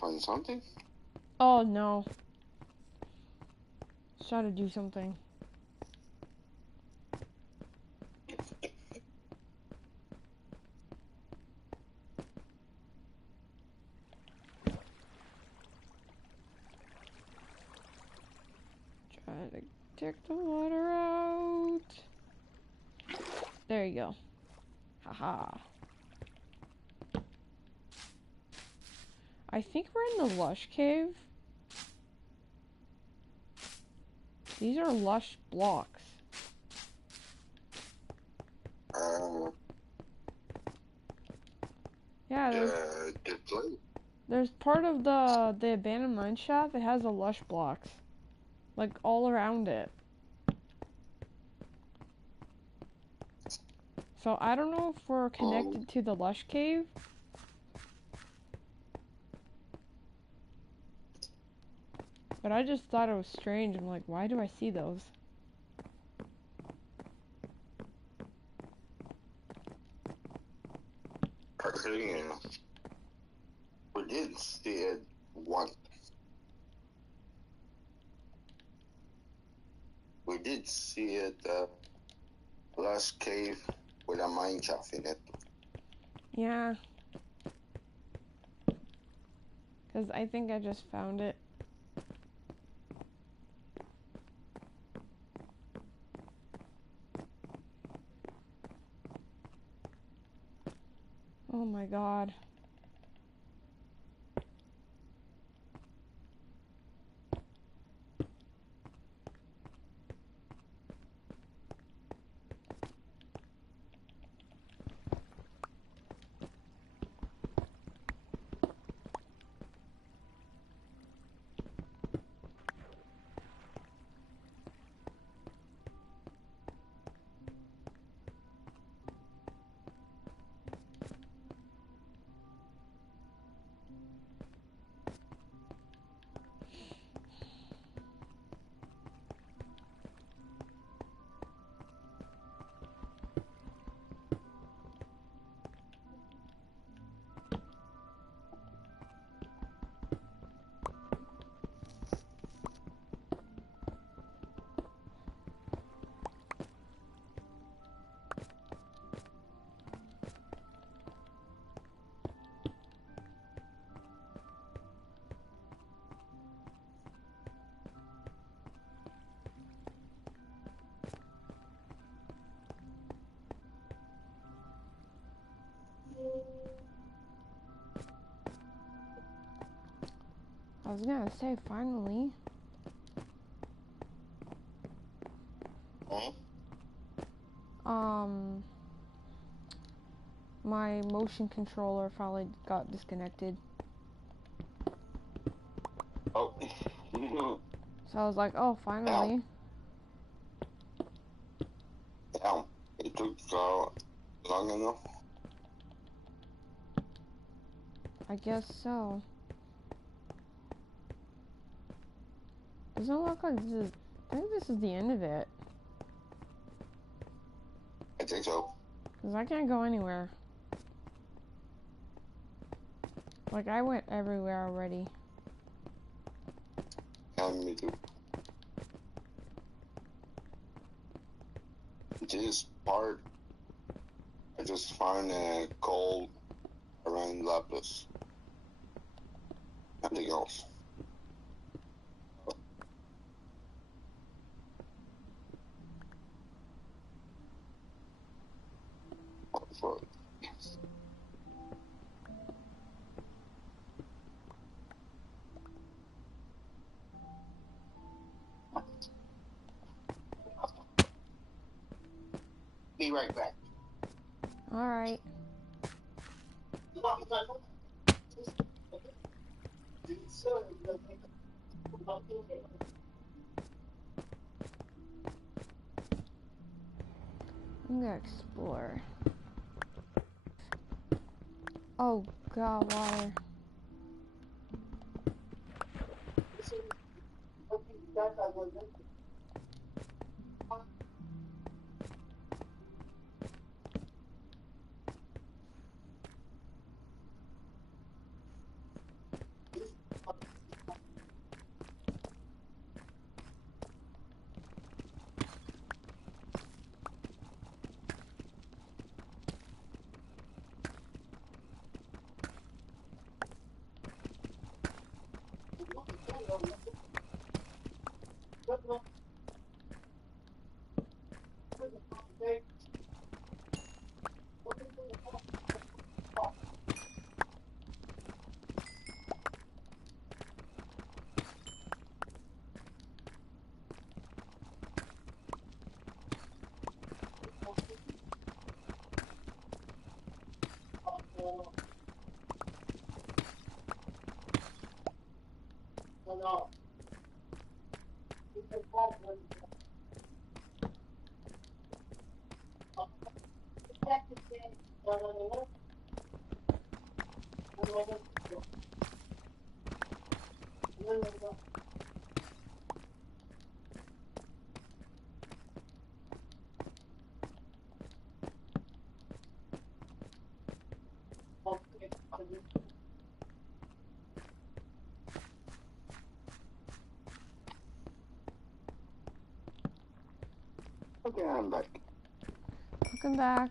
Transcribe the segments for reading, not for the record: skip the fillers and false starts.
find something? Oh no. Try to do something. Try to take the water out. There you go. Haha. I think we're in the lush cave. These are lush blocks. Yeah, there's part of the abandoned mine shaft that has the lush blocks. Like all around it. So I don't know if we're connected to the lush cave. But I just thought it was strange. I'm like, why do I see those? Actually, we did see it once. We did see it last cave with a mine shaft in it. Yeah. Because I think I just found it. Oh my god. I was gonna say, finally. Huh? My motion controller finally got disconnected. Oh. So I was like, oh, finally. Damn. It took long enough. I guess so. Doesn't look like this is... I think this is the end of it. I think so. Because I can't go anywhere. Like, I went everywhere already. Me too. This part, I just found a coal around Lapis. Nothing else. For Be right back. Alright. I'm gonna explore. Oh god, water. Okay, I'm back. Welcome back.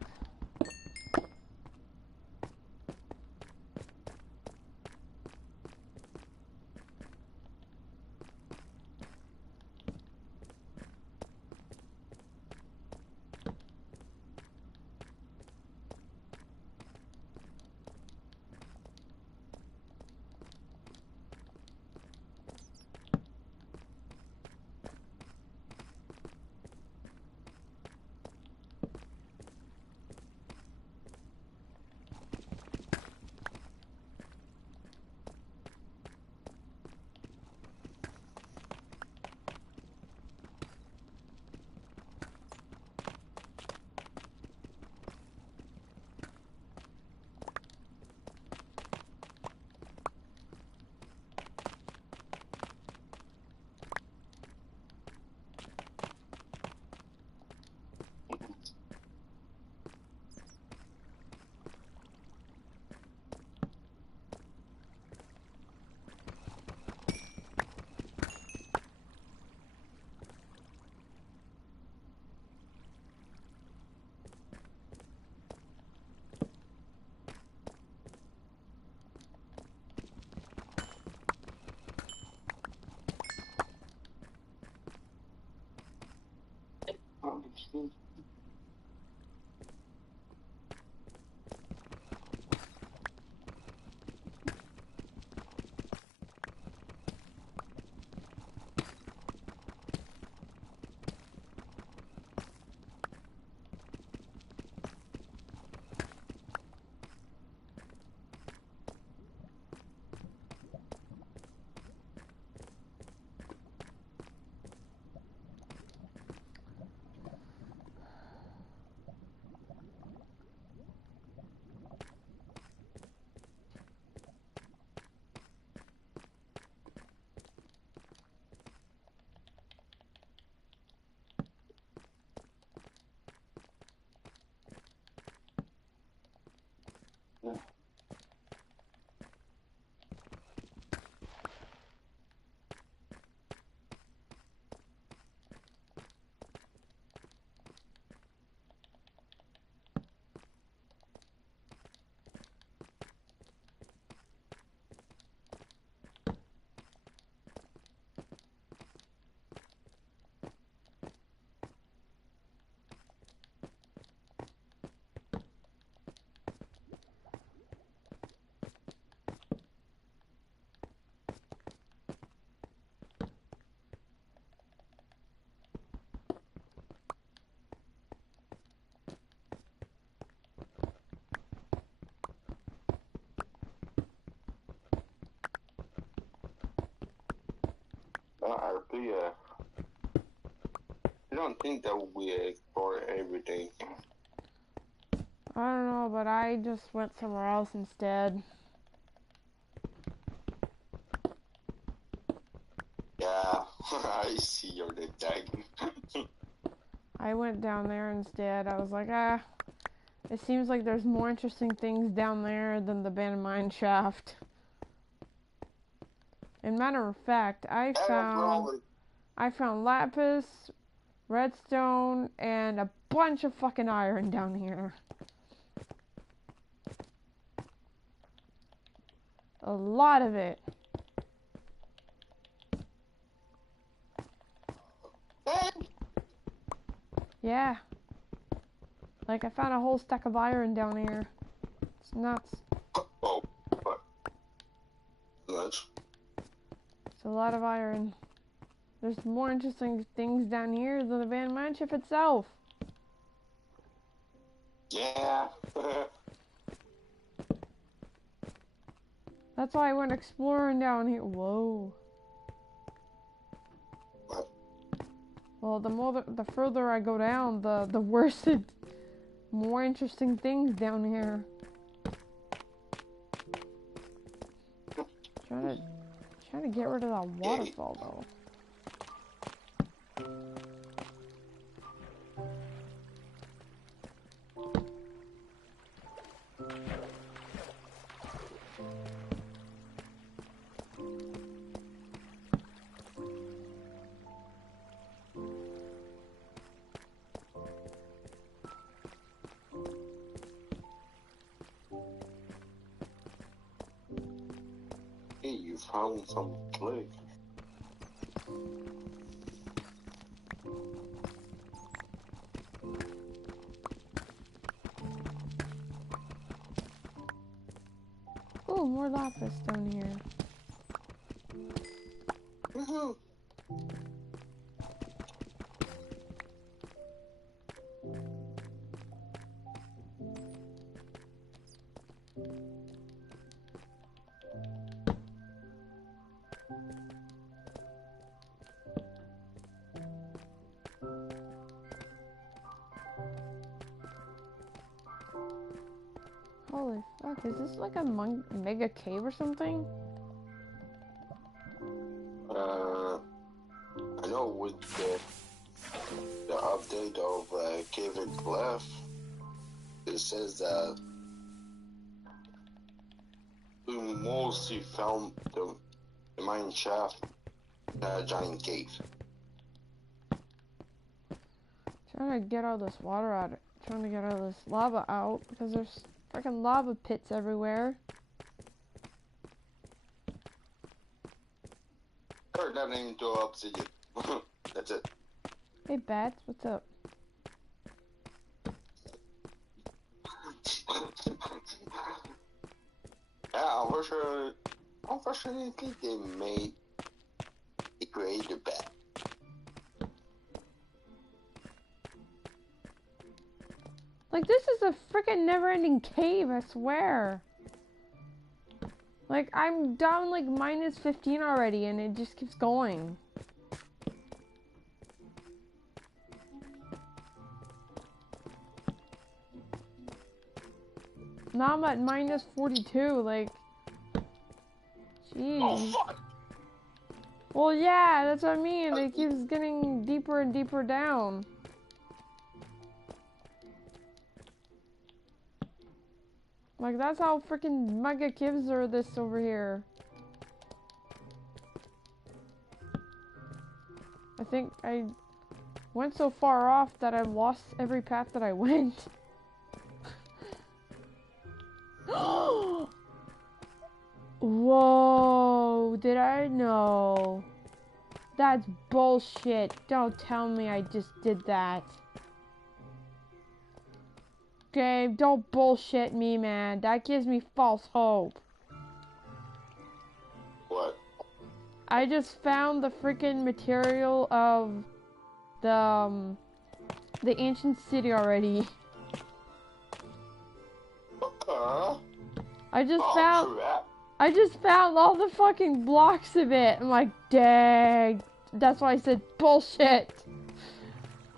RP, I don't think that we explore everything. I don't know, but I just went somewhere else instead. Yeah, I see your tag. I went down there instead. I was like, it seems like there's more interesting things down there than the abandoned mine shaft. And matter of fact, I found lapis, redstone, and a bunch of fucking iron down here. A lot of it. Yeah. Like, I found a whole stack of iron down here. It's nuts. Oh, but nuts. It's a lot of iron. There's more interesting things down here than the abandoned mine shaft itself. Yeah. That's why I went exploring down here. Whoa. What? Well, the further I go down, the worse it. More interesting things down here. to get rid of that waterfall though. Hey, you found some clay. Oh, more lapis down here. Woohoo! Holy fuck, is this like a mega cave or something? I know with the update of Cave and Clef, it says that we mostly found the mine shaft in a giant cave. Trying to get all this water out, trying to get all this lava out because there's freaking lava pits everywhere. Turn that into obsidian. That's it. Hey Bats, what's up? Yeah, unfortunately, they made a creator bat. Like, this is a freaking never-ending cave, I swear. Like, I'm down like minus 15 already, and it just keeps going. Now I'm at minus 42, like... Jeez. Oh, fuck! Well, yeah, that's what I mean. It keeps getting deeper and deeper down. Like, that's how freaking mega caves are this over here. I think I went so far off that I lost every path that I went. Whoa, did I know? That's bullshit. Don't tell me I just did that. Game, don't bullshit me, man. That gives me false hope. What? I just found the freaking material of the ancient city already. I just found all the fucking blocks of it. I'm like, dang. That's why I said bullshit.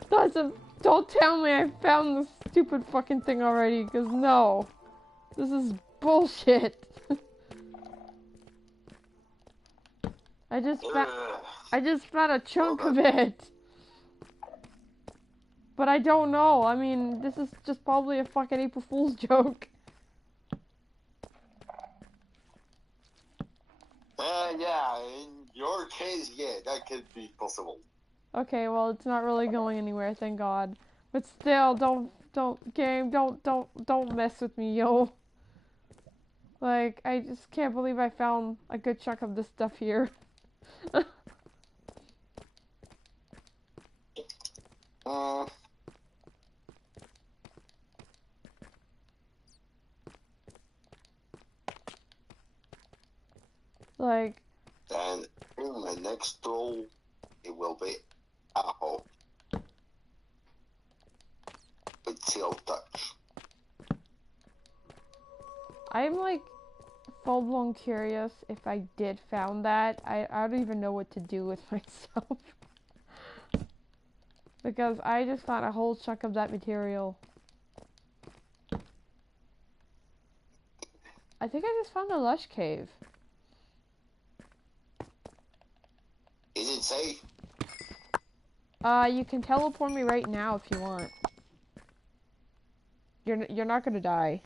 Don't tell me I found this stupid fucking thing already, because no. This is bullshit. I just found a chunk of it. But I don't know. I mean, this is just probably a fucking April Fool's joke. Yeah, in your case, yeah, that could be possible. Okay, well, it's not really going anywhere, thank God. But still, don't mess with me, yo. Like, I just can't believe I found a good chunk of this stuff here. Like... Then, in my next roll, it will be a hole. With seal touch. I'm like full-blown curious if I did found that. I don't even know what to do with myself. Because I just found a whole chunk of that material. I think I just found a lush cave. say? You can teleport me right now if you want. You're not gonna die.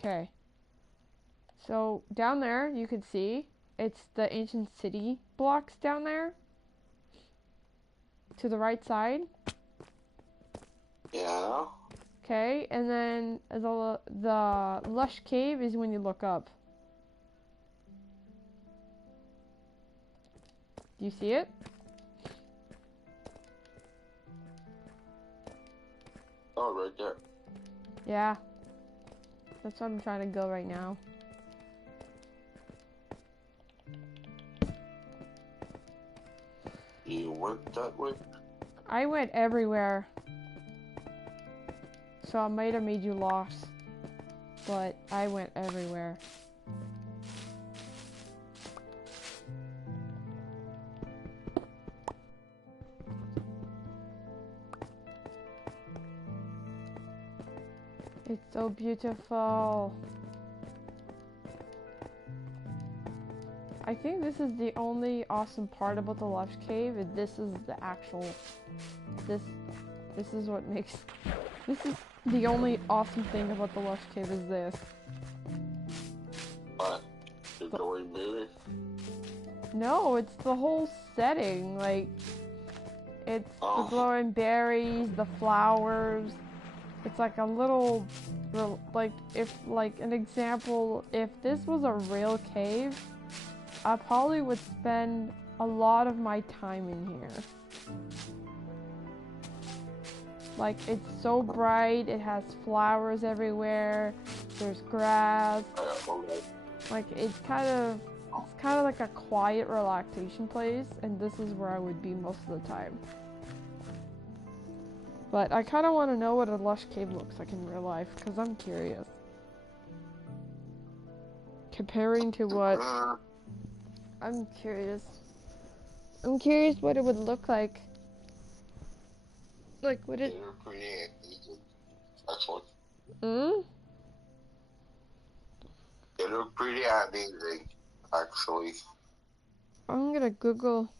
Okay. So down there you can see it's the ancient city blocks down there. To the right side. Yeah. Okay, and then the lush cave is when you look up. Do you see it? Oh, right there. Yeah. That's what I'm trying to go right now. You went that way? I went everywhere. So I might have made you lost. But I went everywhere. It's so beautiful. I think this is the only awesome part about the Lush Cave. This is the actual. This is what makes. This is the only awesome thing about the Lush Cave is this. What? The glowing berry? No, it's the whole setting. Like, it's the glowing berries, the flowers. It's like a little, like, if, like, an example, if this was a real cave, I probably would spend a lot of my time in here. Like, it's so bright, it has flowers everywhere, there's grass. Like, it's kind of like a quiet relaxation place, and this is where I would be most of the time. But I kind of want to know what a lush cave looks like in real life, because I'm curious. Comparing to what... I'm curious. I'm curious what it would look like. Like, would it... They're pretty amazing, actually. They look pretty amazing, actually. I'm gonna Google...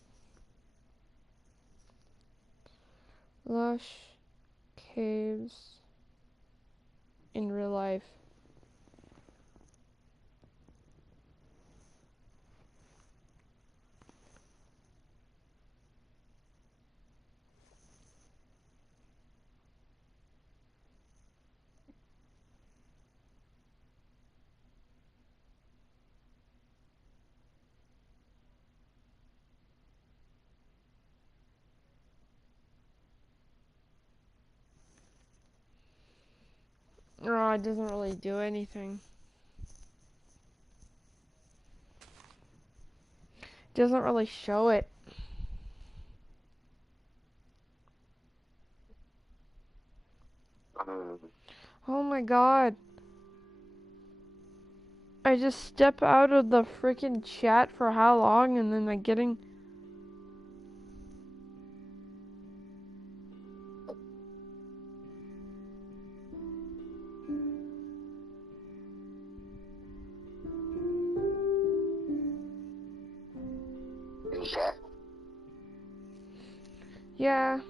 lush caves in real life. Oh, it doesn't really do anything. It doesn't really show it. Oh my god. I just step out of the freaking chat for how long and then I'm getting... Yeah.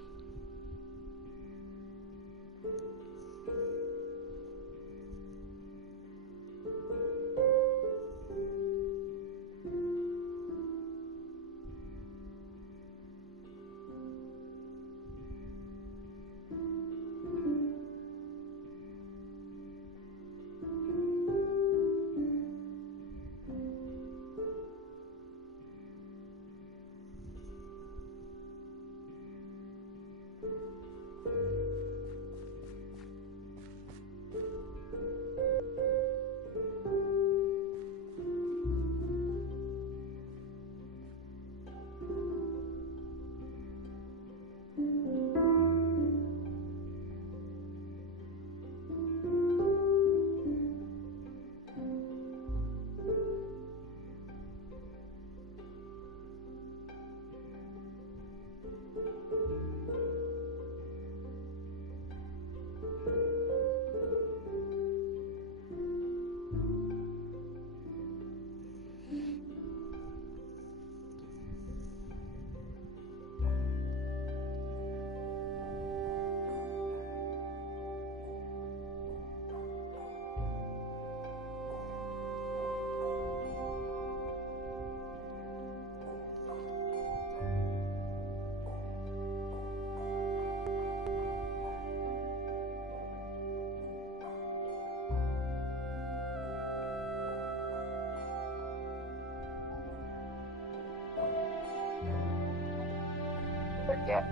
yet.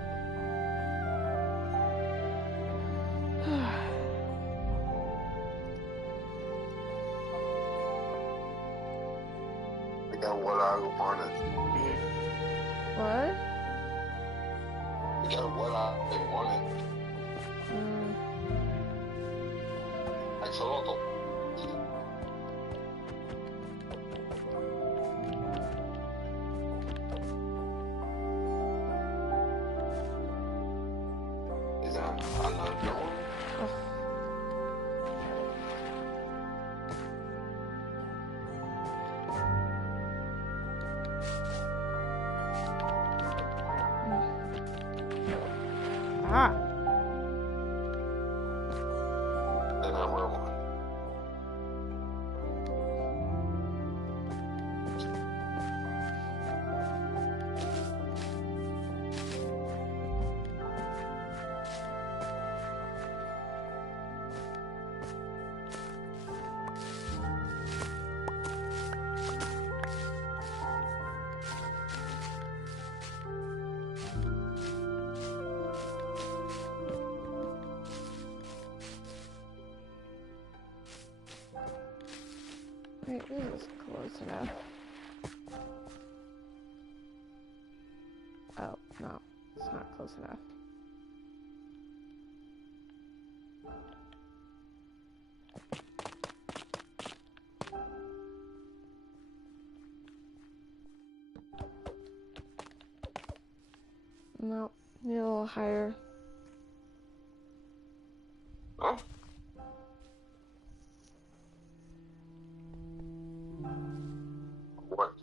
I got what I wanted. What? I got what I wanted. Axolotl. Is that another one? Ah. Another one. Wait, this is close enough. Oh, no, it's not close enough. No, need a little higher. Huh? What?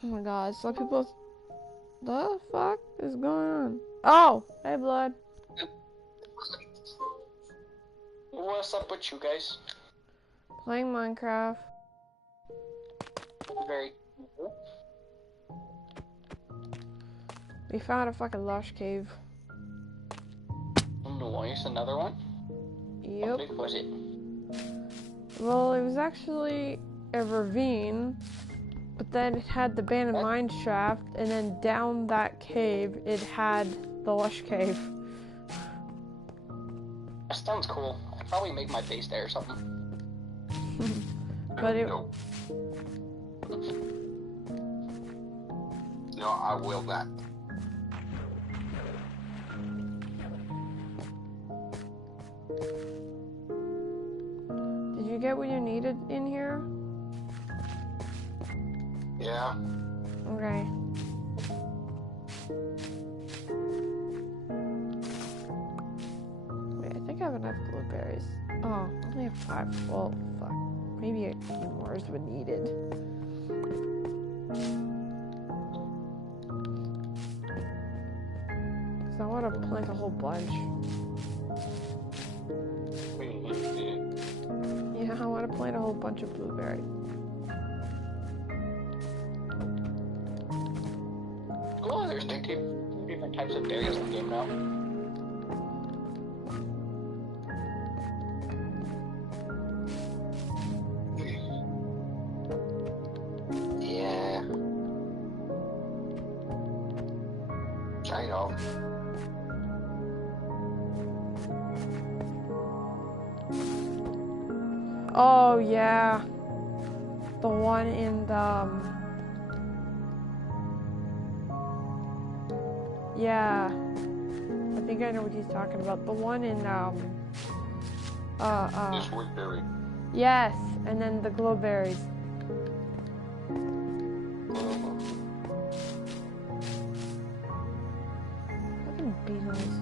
Oh my god, some people... The fuck is going on? Oh! Hey, Blood. What's up with you guys? Playing Minecraft. Very cool. We found a fucking lush cave. Noise, another one? Yep. How big was it? Well, it was actually a ravine, but then it had the abandoned mine shaft, and then down that cave, it had the lush cave. That sounds cool. I'd probably make my base there or something. But it... No. No, I will not. Did you get what you needed in here? Yeah. Okay. Wait, I think I have an enough blueberries. Oh, I only have 5. Well, fuck. Maybe a few more is what needed. Because I want to plant a whole bunch. Yeah, I want to plant a whole bunch of blueberry. Cool, there's different types of berries in the game now. Yeah. I know. Oh, yeah. The one in the... yeah. I think I know what he's talking about. The one in, This woodberry. yes, and then the glowberries. Fucking beetles.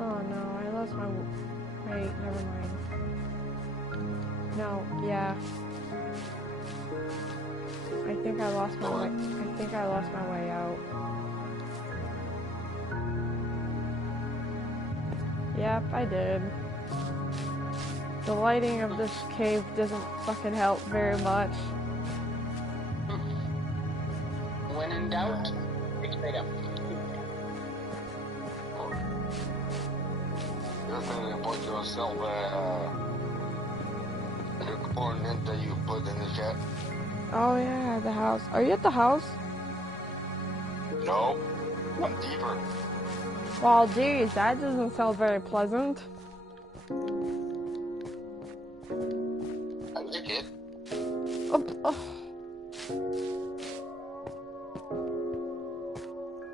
Oh no, I lost my... wait, never mind. No, yeah. I think I lost my way. I think I lost my way out. Yep, I did. The lighting of this cave doesn't fucking help very much. When in doubt, take straight up. You're gonna put yourself the coordinate that you put in the chat. Oh yeah, the house. Are you at the house? No, I'm deeper. Well, geez, that doesn't sound very pleasant. I like it. Oh.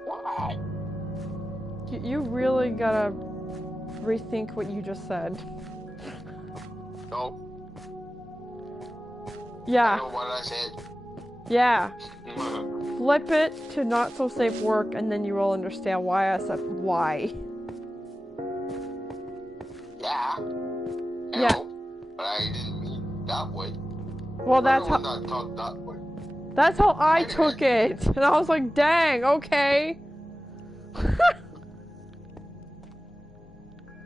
Why? You really gotta rethink what you just said. No. I Yeah, know what I said. yeah. Flip it to not so safe work, and then you will understand why I said why. Yeah. Yeah. Hello. But I didn't mean that way. Well, that's how not talk that way. that's how I took it, and I was like, dang, okay.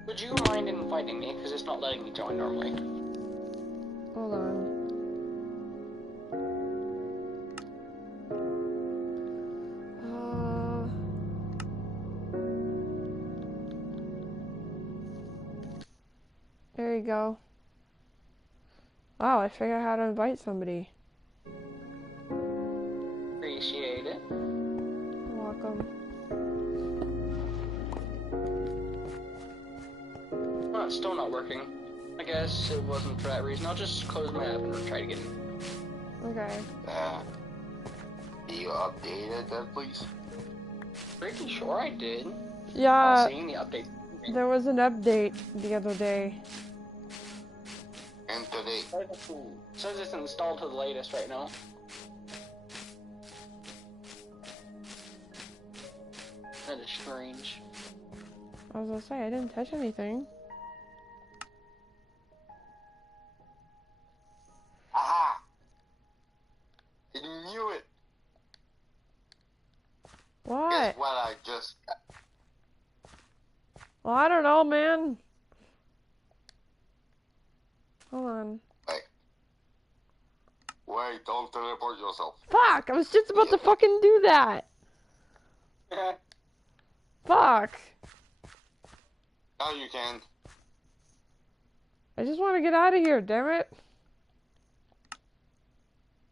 Would you mind inviting me? Because it's not letting me join normally. Hold on. There you go. Wow, I figured out how to invite somebody. Appreciate it. You're welcome. Well, it's still not working. I guess it wasn't for that reason. I'll just close my app and try to get in. Okay. You updated that, please? Pretty sure I did. Yeah, Seeing the update. there was an update the other day. And today. Says it's installed to the latest right now. That is strange. I was gonna say, I didn't touch anything. Aha! I knew it! What? Guess what I just... Well, I don't know, man. Hold on. Wait, don't teleport yourself. Fuck! I was just about to fucking do that! Fuck! Now you can. I just want to get out of here, damn it.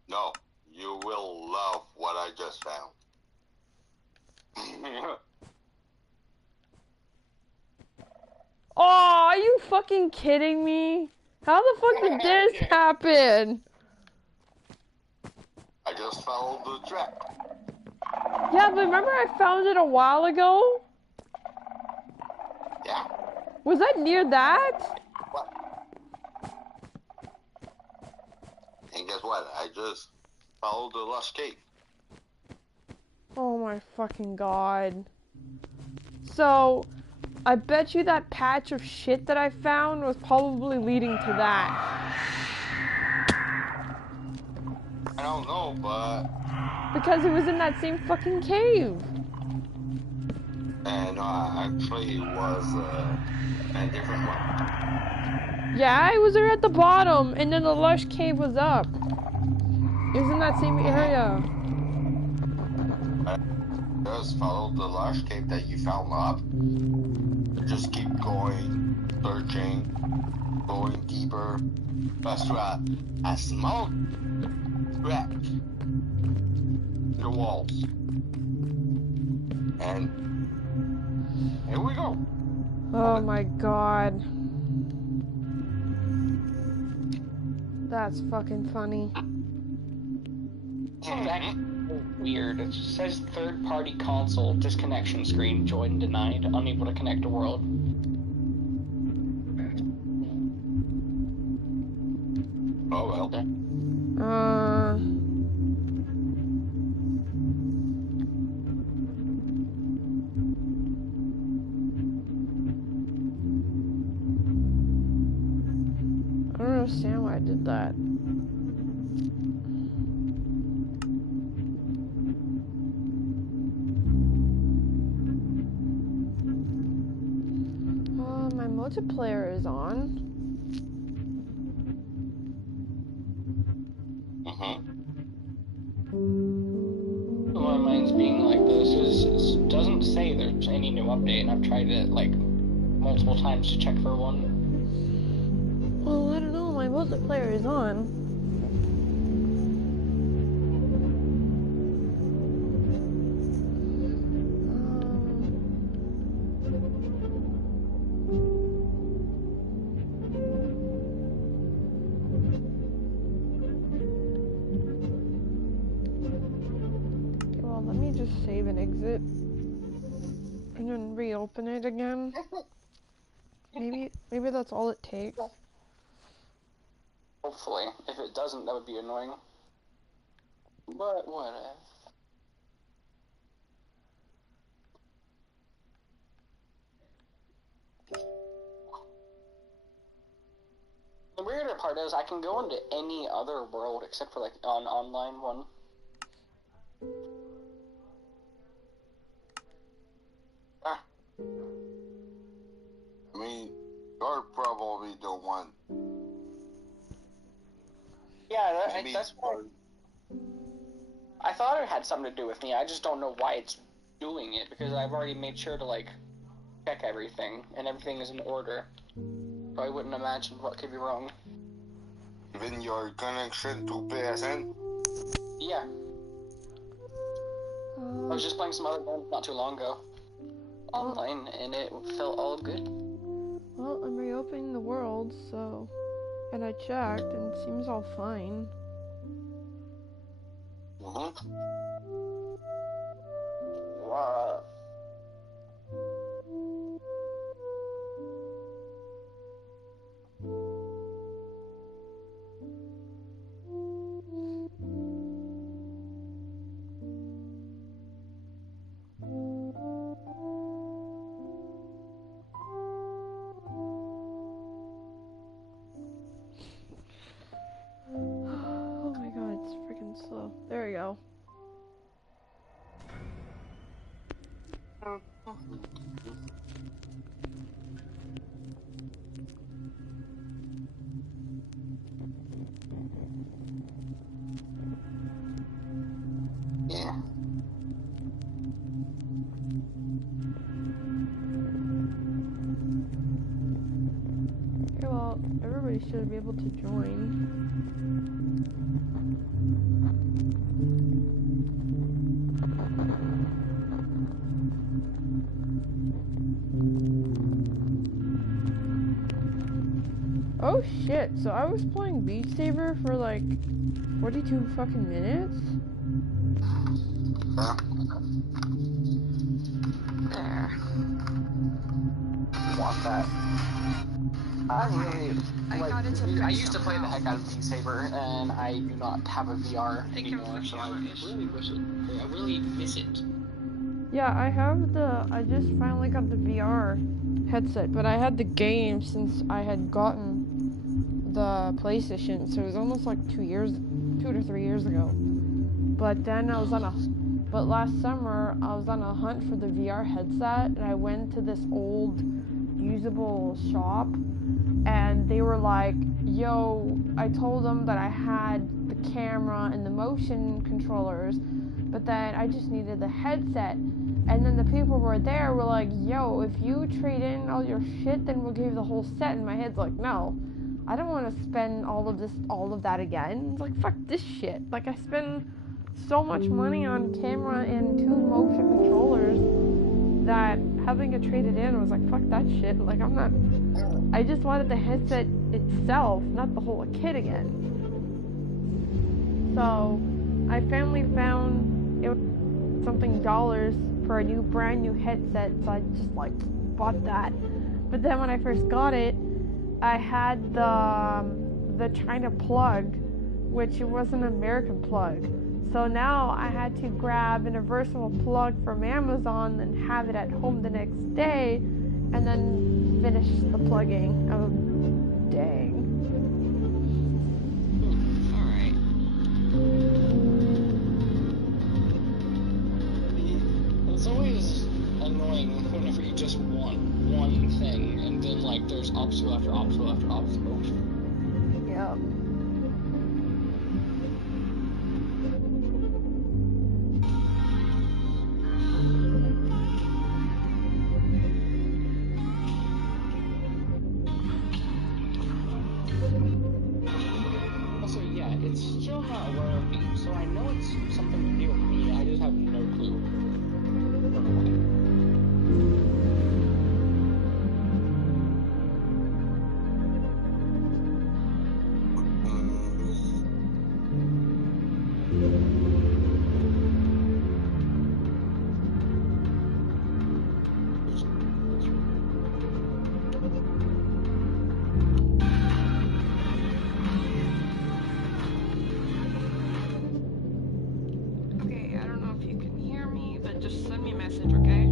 No, you will love what I just found. Oh, are you fucking kidding me? How the fuck did this happen? I just followed the track. Yeah, but remember I found it a while ago? Yeah. Was I near that? What? And guess what? I just followed the lost cave. Oh my fucking god. So, I bet you that patch of shit that I found was probably leading to that. I don't know, but... Because it was in that same fucking cave. And actually it was a different one. Yeah, it was there at the bottom, and then the lush cave was up. It was in that same area. Just follow the lush cave that you found up. Just keep going, searching, going deeper. But to a small crack in the walls. And here we go. Oh my god. That's fucking funny. Weird. It just says third-party console disconnection screen joined denied, unable to connect to world. Oh well. I don't understand why I did that. My multiplayer is on. Why mine's being like this is it doesn't say there's any new update, and I've tried it like multiple times to check for one. Well, I don't know. My multiplayer is on. Well, let me just save and exit, and then reopen it again. Maybe that's all it takes. Hopefully. If it doesn't, that would be annoying. But whatever. The weirder part is I can go into any other world except for like an online one. I mean, you're probably the one. Yeah, that's why. I thought it had something to do with me. I just don't know why it's doing it, because I've already made sure to like check everything, and everything is in order. So I wouldn't imagine what could be wrong. Even your connection to PSN? Yeah. I was just playing some other games not too long ago. Online, and it felt all good. Well, I'm reopening the world, so... And I checked, and it seems all fine. Wow. Oh my god, it's freaking slow. There we go. Yeah. Okay, well, everybody should be able to join. Oh shit, so I was playing Beat Saber for like 42 fucking minutes? There. want that. I really like. I used to play the heck out of Beat Saber, and I do not have a VR anymore, so I really wish it. I really miss it. Yeah, I just finally got the VR headset, but I had the game since I had gotten the PlayStation, so it was almost like 2 to 3 years ago. But then but last summer I was on a hunt for the VR headset, and I went to this old usable shop, and they were like, yo, I told them that I had the camera and the motion controllers, but then I just needed the headset. And then the people who were there were like, yo, if you trade in all your shit, then we'll give you the whole set. And my head's like, no, I don't want to spend all of that again. It's like, fuck this shit. Like, I spend so much money on camera and 2 motion controllers that having it traded in was like, fuck that shit. Like, I just wanted the headset itself, not the whole kit again. So I finally found it was something dollars for a brand new headset, so I just like bought that. But then when I first got it, I had the China plug, which it was an American plug. So now I had to grab an universal plug from Amazon and have it at home the next day, and then finish the plugging. Oh, dang. Alright. It's always annoying whenever you just want one thing, and then, like, there's obstacle after obstacle after obstacle. Yeah. Also, yeah, it's still not working, so I know it's something to do with me, I just have no clue. Okay, I don't know if you can hear me, but just send me a message, okay?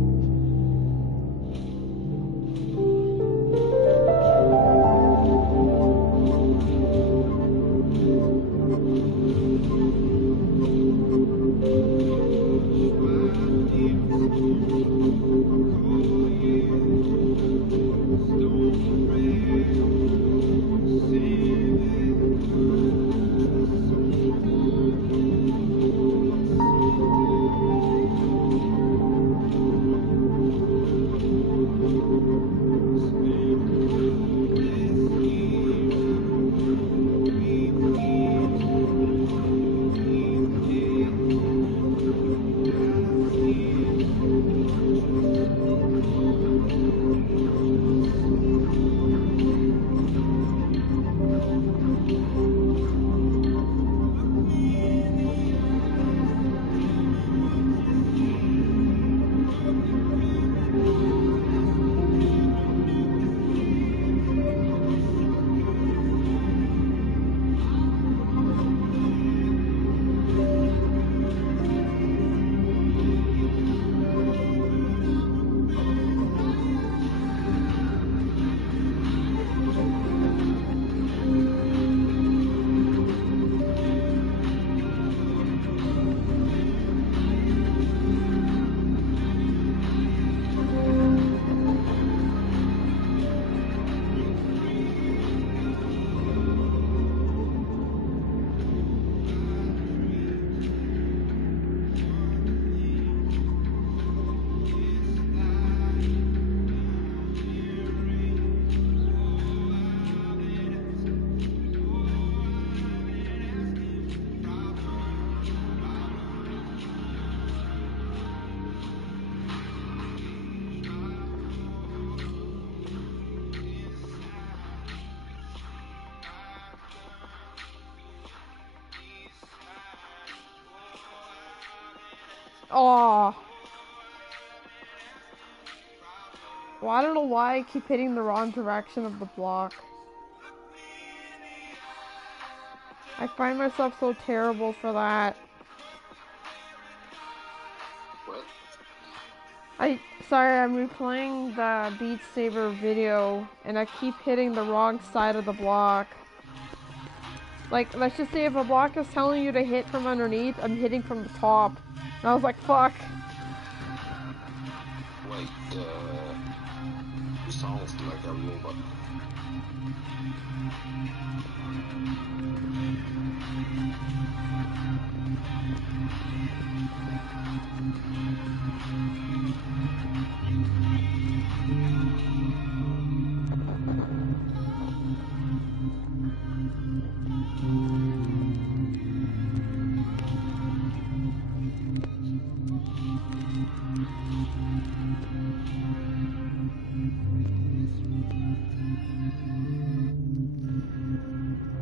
Oh. Well, I don't know why I keep hitting the wrong direction of the block. I find myself so terrible for that. What? Sorry, I'm replaying the Beat Saber video, and I keep hitting the wrong side of the block. Like, let's just say if a block is telling you to hit from underneath, I'm hitting from the top. And I was like, fuck. Wait, you sound like a robot.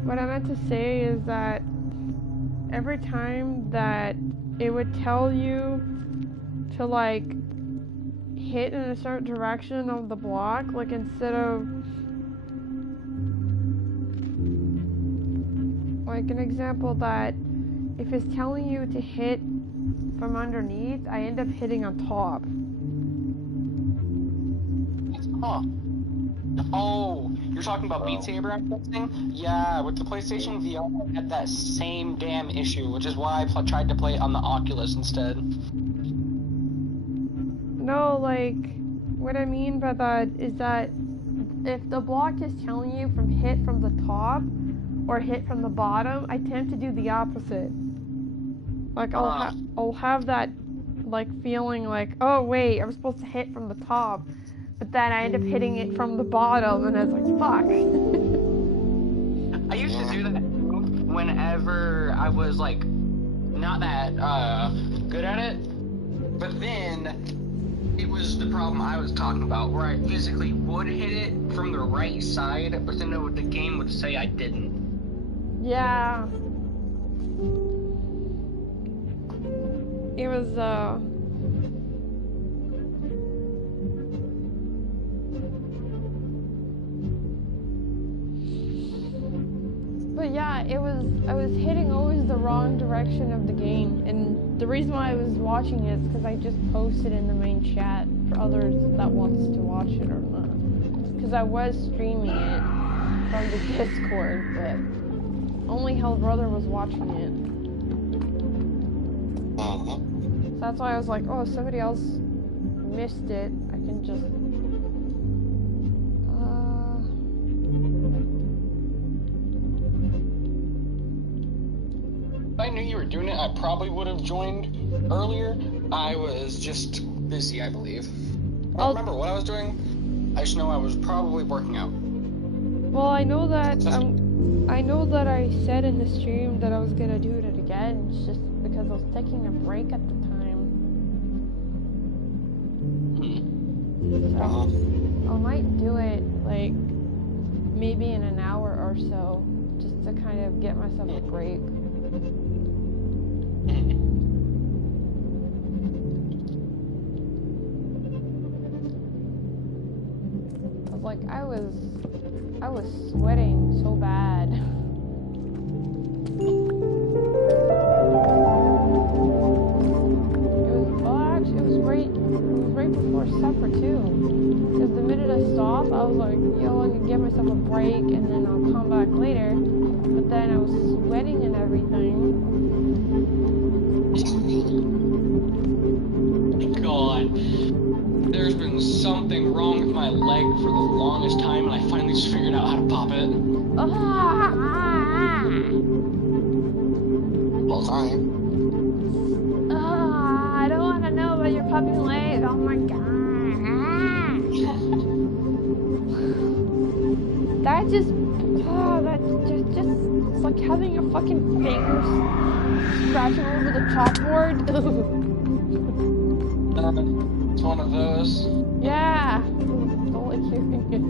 What I meant to say is that every time that it would tell you to like hit in a certain direction of the block, like instead of like an example that if it's telling you to hit from underneath, I end up hitting on top. Huh. Oh, you're talking about Beat Saber, I'm guessing? Yeah, with the PlayStation VR, I had that same damn issue, which is why I tried to play it on the Oculus instead. No, like, what I mean by that is that if the block is telling you from hit from the top or hit from the bottom, I tend to do the opposite. Like, I'll have that, like, feeling like, oh, wait, I'm supposed to hit from the top. But then I end up hitting it from the bottom, and I was like, fuck. I used to do that whenever I was, like, not that good at it. But then, it was the problem I was talking about, where I physically would hit it from the right side, but then the game would say I didn't. Yeah. It was, But yeah, I was hitting always the wrong direction of the game, and the reason why I was watching it is because I just posted in the main chat for others that wants to watch it or not. Because I was streaming it from the Discord, but only Hell Brother was watching it. So that's why I was like, oh, if somebody else missed it, I can just... If I knew you were doing it, I probably would have joined earlier. I was just busy, I believe. I don't remember what I was doing. I just know I was probably working out. Well, I know that I said in the stream that I was gonna do it again. It's just because I was taking a break at the time. So I might do it like maybe in an hour or so, just to kind of get myself a break. I was sweating so bad. It was right before supper too. Because the minute I stopped, I was like, yo, I'm gonna give myself a break and then I'll come back later. But then I was sweating and everything. God. There's been something wrong with my leg for the longest time, and I finally just figured out how to pop it. Well, fine. I don't want to know about your puppy leg. Oh my god. That just, it's like having your fucking fingers scratching over the chalkboard. It's one of those. Yeah. Don't like hearing it.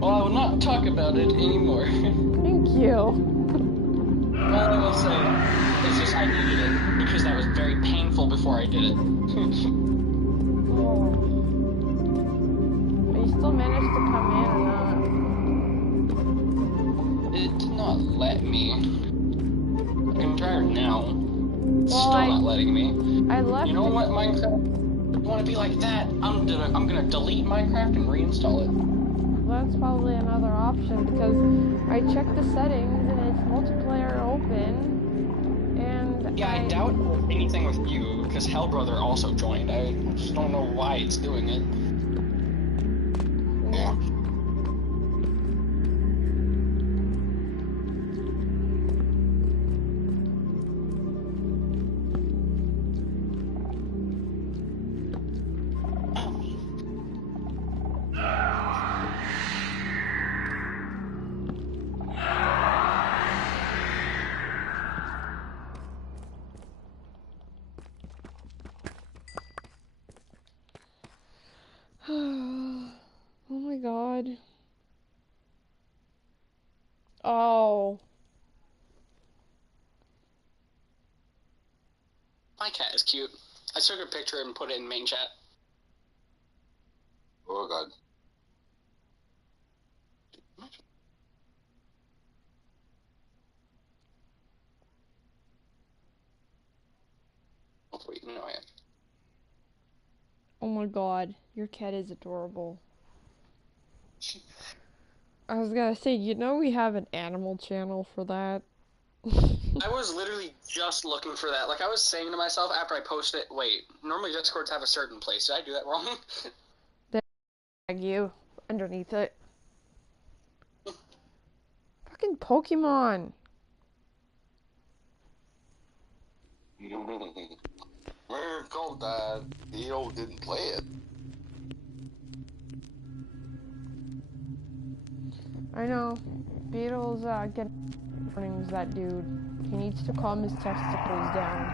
Well, I will not talk about it anymore. Thank you. All I will say is just I needed it, because that was very painful before I did it. still manage to come in or not? It did not let me. I can try it now. It's Well, still not letting me. I left. You know what, Minecraft? You want to be like that? I'm gonna delete Minecraft and reinstall it. That's probably another option because I checked the settings and it's multiplayer open. And Yeah, I doubt anything with you because Hellbrother also joined. I just don't know why it's doing it. Yeah. Oh my god. Oh. My cat is cute. I took a picture and put it in main chat. Oh god. Oh wait, no, yeah. Oh my god. Your cat is adorable. I was gonna say, you know we have an animal channel for that. I was literally just looking for that. Like, I was saying to myself after I posted it, wait, normally Discords have a certain place. Did I do that wrong? Tag you underneath it. Fucking Pokemon. We're called that Theo didn't play it. I know. Beetle's getting warnings, that dude. He needs to calm his testicles down.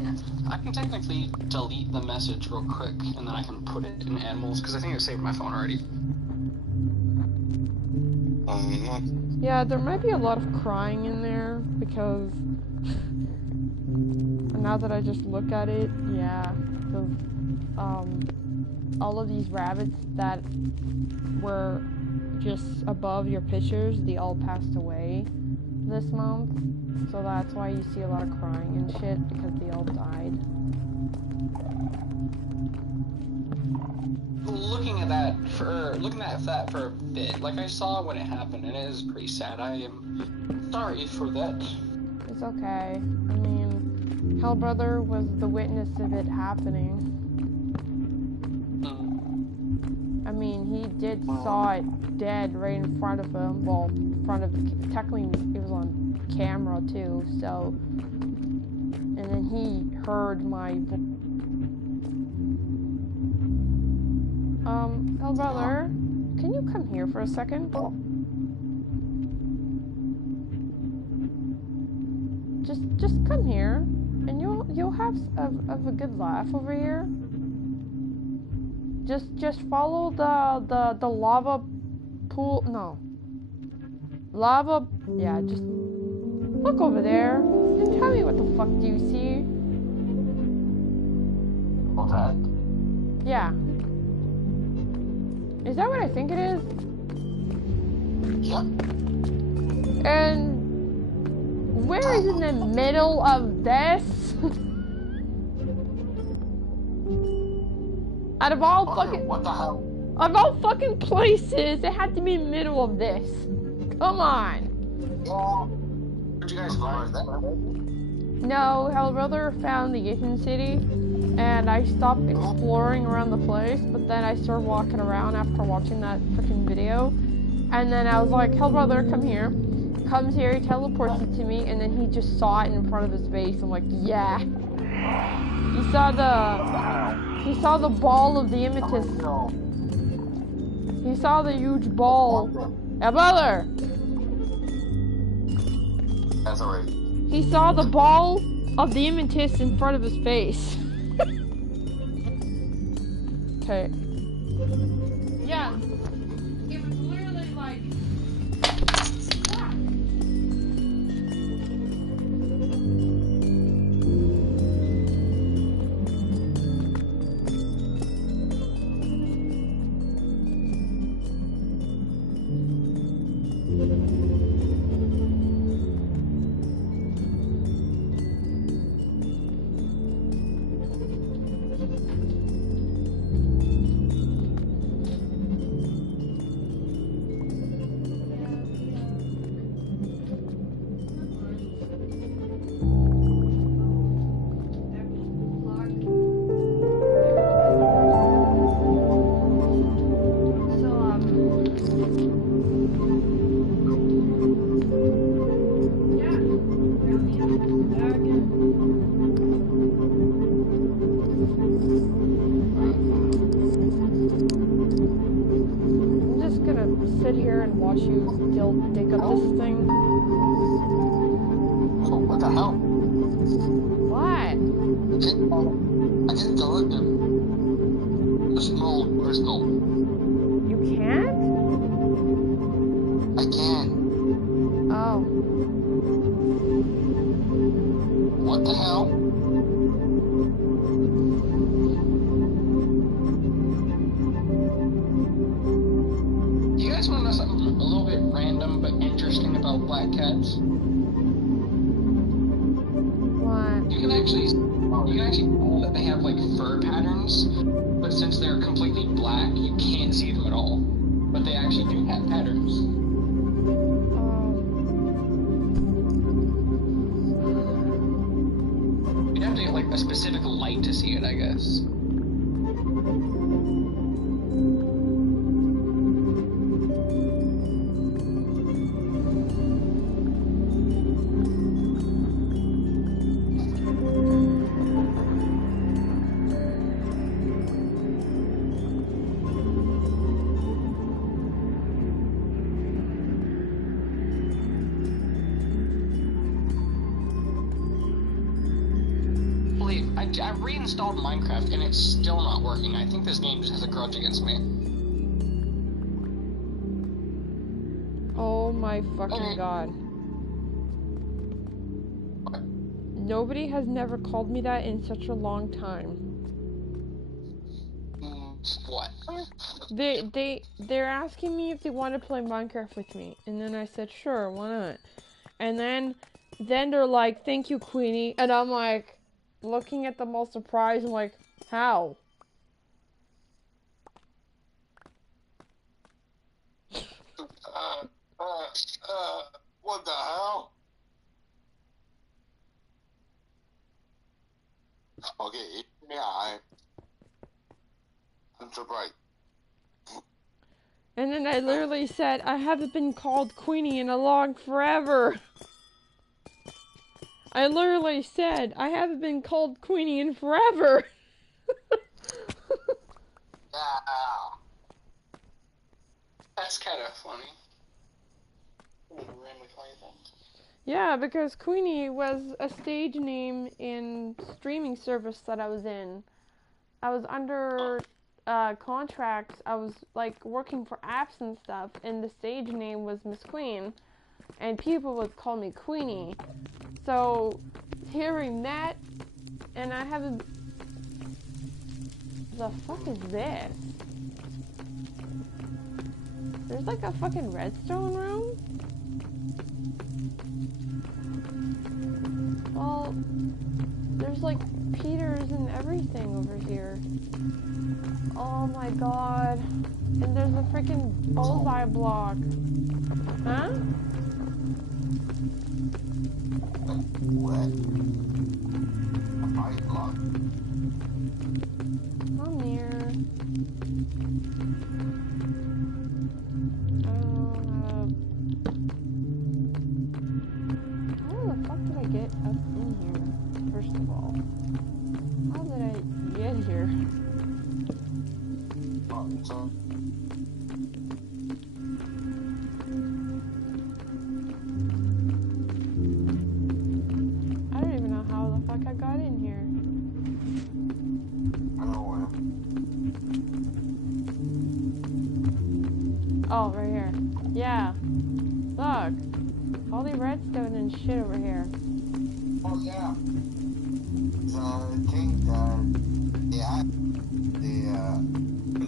Yeah. I can technically delete the message real quick, and then I can put it in animals, because I think it saved my phone already. Yeah, there might be a lot of crying in there, because now that I just look at it, yeah, all of these rabbits that were just above your pictures, they all passed away this month, so that's why you see a lot of crying and shit, because they all died. Looking at that for a bit, like I saw when it happened, and it is pretty sad. I am sorry for that. It's okay. I mean, Hellbrother was the witness of it happening. I mean, he did saw it dead right in front of him. Well, in front of technically it was on camera too. So, and then he heard my. Hellbrother, can you come here for a second? Just come here, and you'll have a good laugh over here. Just follow the lava pool. No. Lava. Yeah, just look over there and tell me what the fuck do you see? What's that? Yeah. Is that what I think it is? Yep. And where is in the middle of this? Out of all fucking, what the hell? Out of all fucking places, it had to be in the middle of this. Come on. Where'd you guys find that? No, Hellbrother found the Yitten City, and I stopped exploring around the place, but then I started walking around after watching that freaking video, and then I was like, Hellbrother, come here. Comes here, he teleports it to me, and then he just saw it in front of his face. I'm like, yeah. He saw the ball of the Immitus. He saw the huge ball. Hellbrother! That's alright. He saw the ball of the Immitus in front of his face. Okay. Yeah. It was literally like... watch you still dig up this thing. Oh, what the hell? What? I can collect a small crystal. You can't? I can. Oh. What the hell? You guys want to know something a little bit random but interesting about black cats? What? You can actually tell that they have like fur patterns, but since they're completely black, you can't see them at all. But they actually do have patterns. You'd have to get like a specific light to see it, I guess. I reinstalled Minecraft and it's still not working. I think this game just has a grudge against me. Oh my fucking god. What? Nobody has never called me that in such a long time. What? They're asking me if they want to play Minecraft with me, and then I said sure, why not? And then they're like, thank you, Queenie, and I'm like looking at them all surprised. I'm like, how? What the hell? Okay, yeah, I'm surprised. And then I literally said, I haven't been called Queenie in a long forever. I literally said, I haven't been called Queenie in forever. That's kind of funny. Randomly funny thing. Yeah, because Queenie was a stage name in streaming service that I was in. I was under contracts. I was like working for apps and stuff, and the stage name was Miss Queen, and people would call me Queenie. So hearing that, and I haven't. The fuck is this? There's like a fucking redstone room? Well, there's like Peters and everything over here. Oh my god. And there's a freaking bullseye block. Huh? What? I block? Come here. How the fuck did I get up in here, first of all? How did I get here? So, I don't even know how the fuck I got in here. I don't know where. Oh, right here. Yeah. Look. All the redstone and shit over here. Oh yeah. The thing that they had,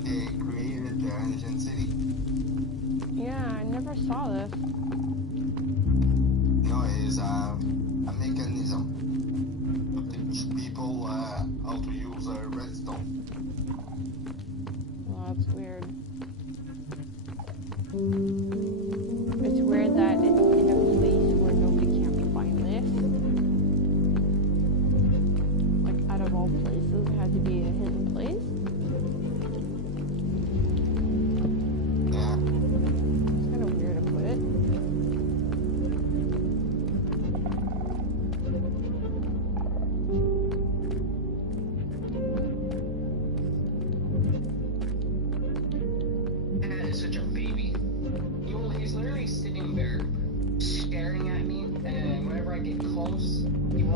they created the Ancient City. Yeah, I never saw this. No, it is a mechanism to teach people how to use redstone. Well, that's weird. It's weird that it's in a place where nobody can find this. Like, out of all places, it had to be a hidden place. Yeah. It's kind of weird to put it. Dad is such a baby. He's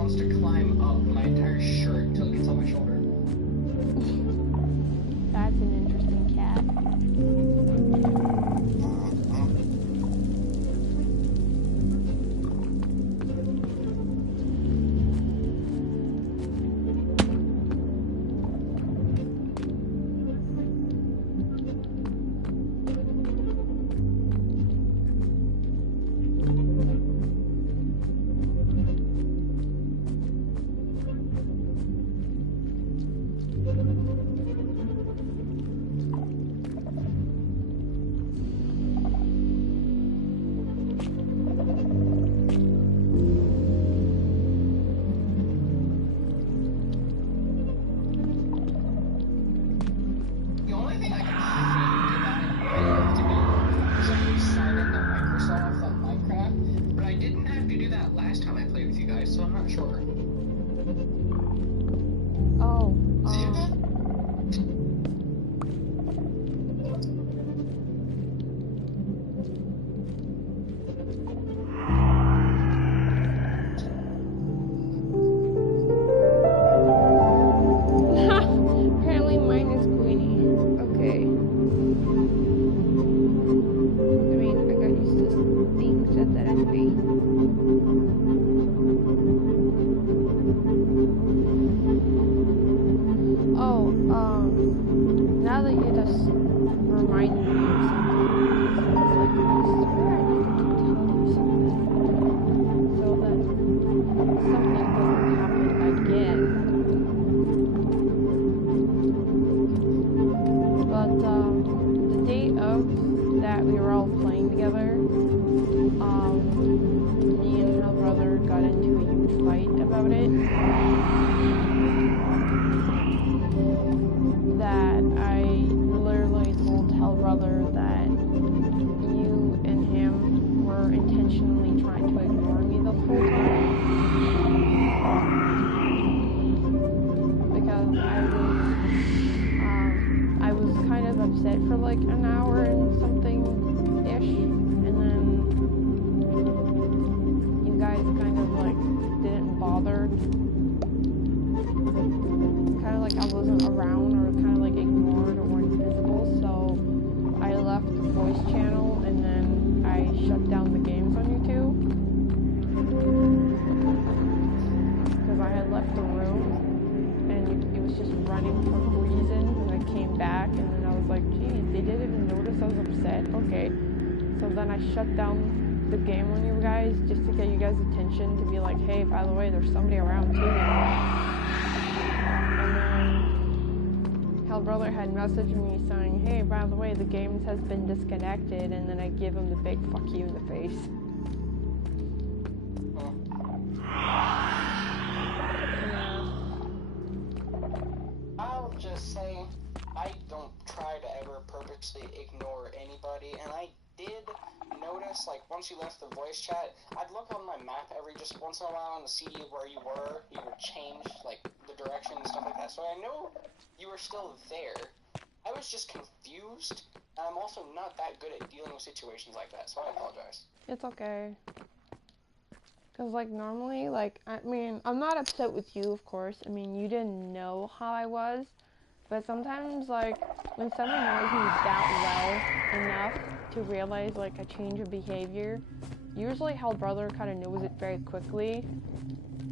wants to climb up my entire shirt until it gets on my shoulder. That's an interesting cat. Now that you just reminded me of something, I was like, I swear I needed to tell you something, so that something doesn't happen again. But the day of that we were all playing together, me and my brother got into a huge fight about it. That I literally told Hell Brother that you and him were intentionally trying to ignore me the whole time. Because I was kind of upset for like an hour and something-ish, and then you guys kind of like didn't bother. Kind of like I wasn't around, or kind of like ignored or invisible, so I left the voice channel and then I shut down the games on YouTube because I had left the room and it was just running for no reason, and I came back and then I was like, geez, they didn't even notice I was upset. Okay, so then I shut down the game on you guys just to get you guys' attention, to be like, hey, by the way, there's somebody around too. Hell Brother had messaged me saying, hey, by the way, the games has been disconnected, and then I give him the big fuck you in the face. I'll just say, I don't try to ever purposely ignore anybody, and I did notice, like, once you left the voice chat, I'd look on my map every just once in a while and see where you were. You would change, like, the direction and stuff like that, so I know you were still there. I was just confused, and I'm also not that good at dealing with situations like that, so I apologize. It's okay. Because, like, normally, like, I mean, I'm not upset with you, of course. I mean, you didn't know how I was. But sometimes, like, when someone knows me that well enough to realize, like, a change of behavior, usually Hell Brother kind of knows it very quickly.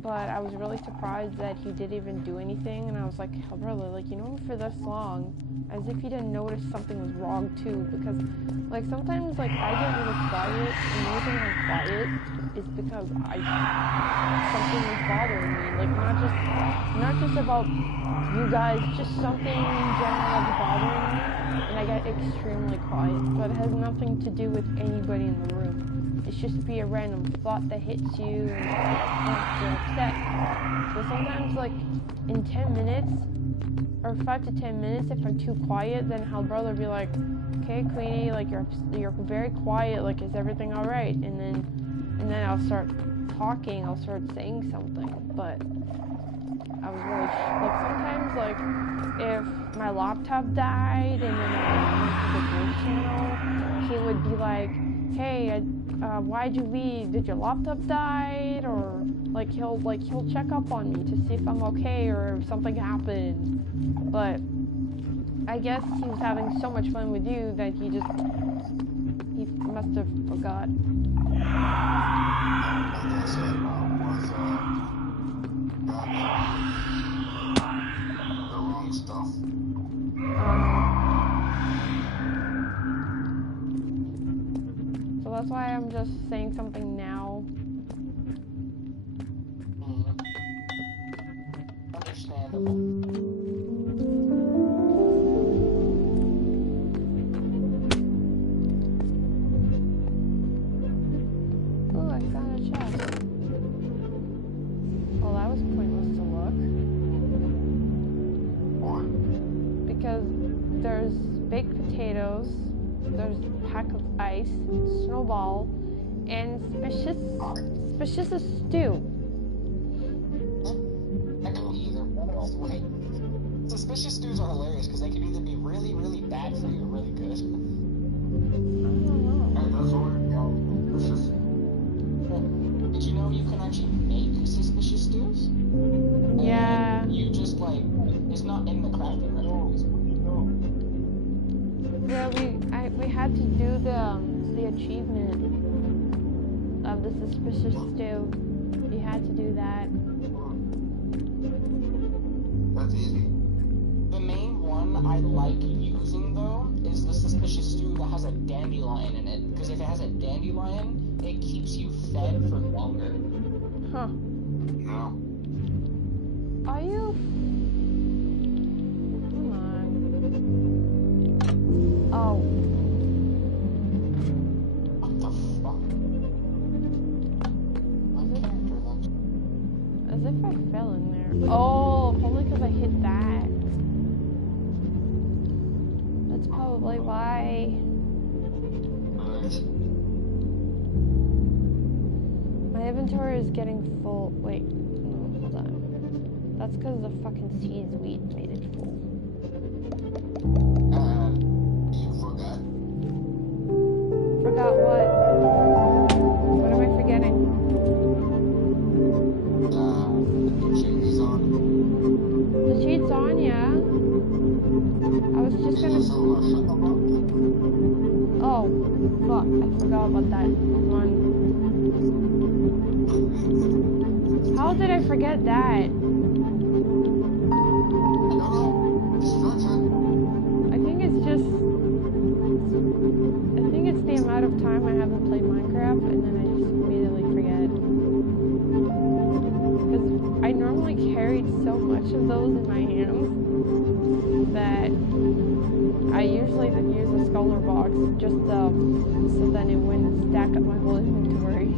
But I was really surprised that he didn't even do anything, and I was like, Hell Brother, like, you know me for this long, as if he didn't notice something was wrong too, because, like, sometimes, like, I get really quiet, and the reason I'm quiet is because something is bothering me, like, not just about you guys, just something in general that's bothering me, and I get extremely quiet, but it has nothing to do with anybody in the room. It's just be a random thought that hits you and you're upset. So sometimes, like, in 10 minutes, or 5 to 10 minutes, if I'm too quiet, then Hell Brother will be like, okay, Queenie, like, you're very quiet, like, is everything alright? And then I'll start talking, I'll start saying something, but I was really, like, sometimes, like, if my laptop died and then I went to the voice channel, he would be like, hey, why'd you leave? Did your laptop die? Or, Like he'll check up on me to see if I'm okay or if something happened. But I guess he was having so much fun with you that he must have forgot. Like I said, was the wrong stuff. So that's why I'm just saying something now. Understandable. Oh, I found a chest. Well, that was pointless to look. Why? Because there's baked potatoes, there's a pack of ice, snowball, and suspicious stew. That could be either one of those ways. Suspicious stews are hilarious because they can either be really, really bad for you or really good. I don't know. And that's all it's just... Did you know you can actually make suspicious stews? Yeah. And you just like, it's not in the crafting recipes. Yeah, we had to do the achievement of the suspicious stew. We had to do that. That's easy. The main one I like using though is the suspicious stew that has a dandelion in it. Because if it has a dandelion, it keeps you fed for longer. Huh. No. Are you? Come on. Oh. What the fuck? My character looks... As if I fell in there. Oh, probably because I hit that. That's probably why. Nice. My inventory is getting full. Wait, no, hold on. That's because the fucking seeds wheat made it full. You forgot. Forgot what? What am I forgetting? The cheese on. The cheat's on, yeah. I was just gonna. Oh, fuck! I forgot about that one. How did I forget that? I think it's just. I think it's the amount of time I haven't played Minecraft, and then I just immediately forget. Because I normally carried so much of those in my hands that I usually use a scholar box just so then it wouldn't stack up my whole inventory.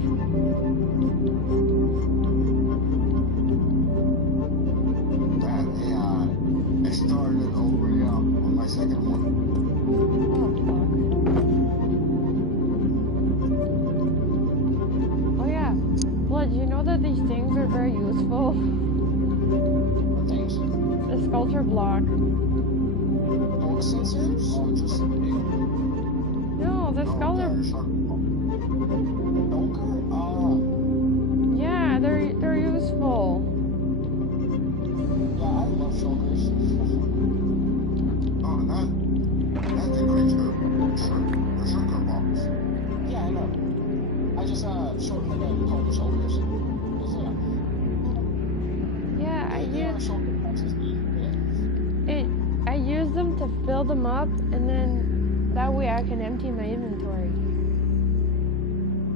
I started over on my second one. Oh fuck. Oh yeah. Blood, you know that these things are very useful? What things? The sculpture block. More sensors? Or just... No, the scholar... Yeah, they're useful. Yeah, I love shulkers. Oh, that's a great shulker box. Yeah, I know. I just shortened it and called them shulkers. Yeah, I Yeah. use them to fill them up, and then that way I can empty my inventory.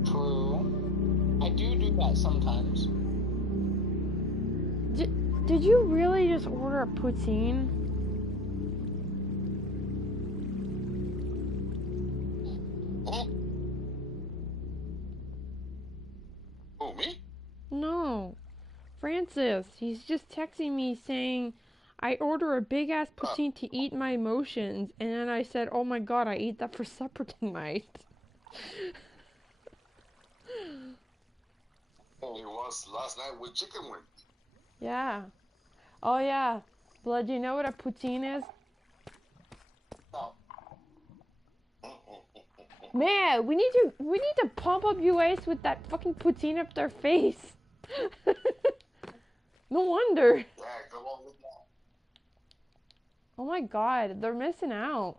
True. I do that sometimes. Did you really just order a poutine? Oh, me? No. Francis, he's just texting me saying, I order a big ass poutine to eat my emotions, and then I said, oh my god, I ate that for supper tonight. It was last night with chicken wings. Yeah. Oh yeah. Blood, you know what a poutine is? No. Man, we need to pump up US with that fucking poutine up their face. No wonder. Yeah, go on with that. Oh my god, they're missing out.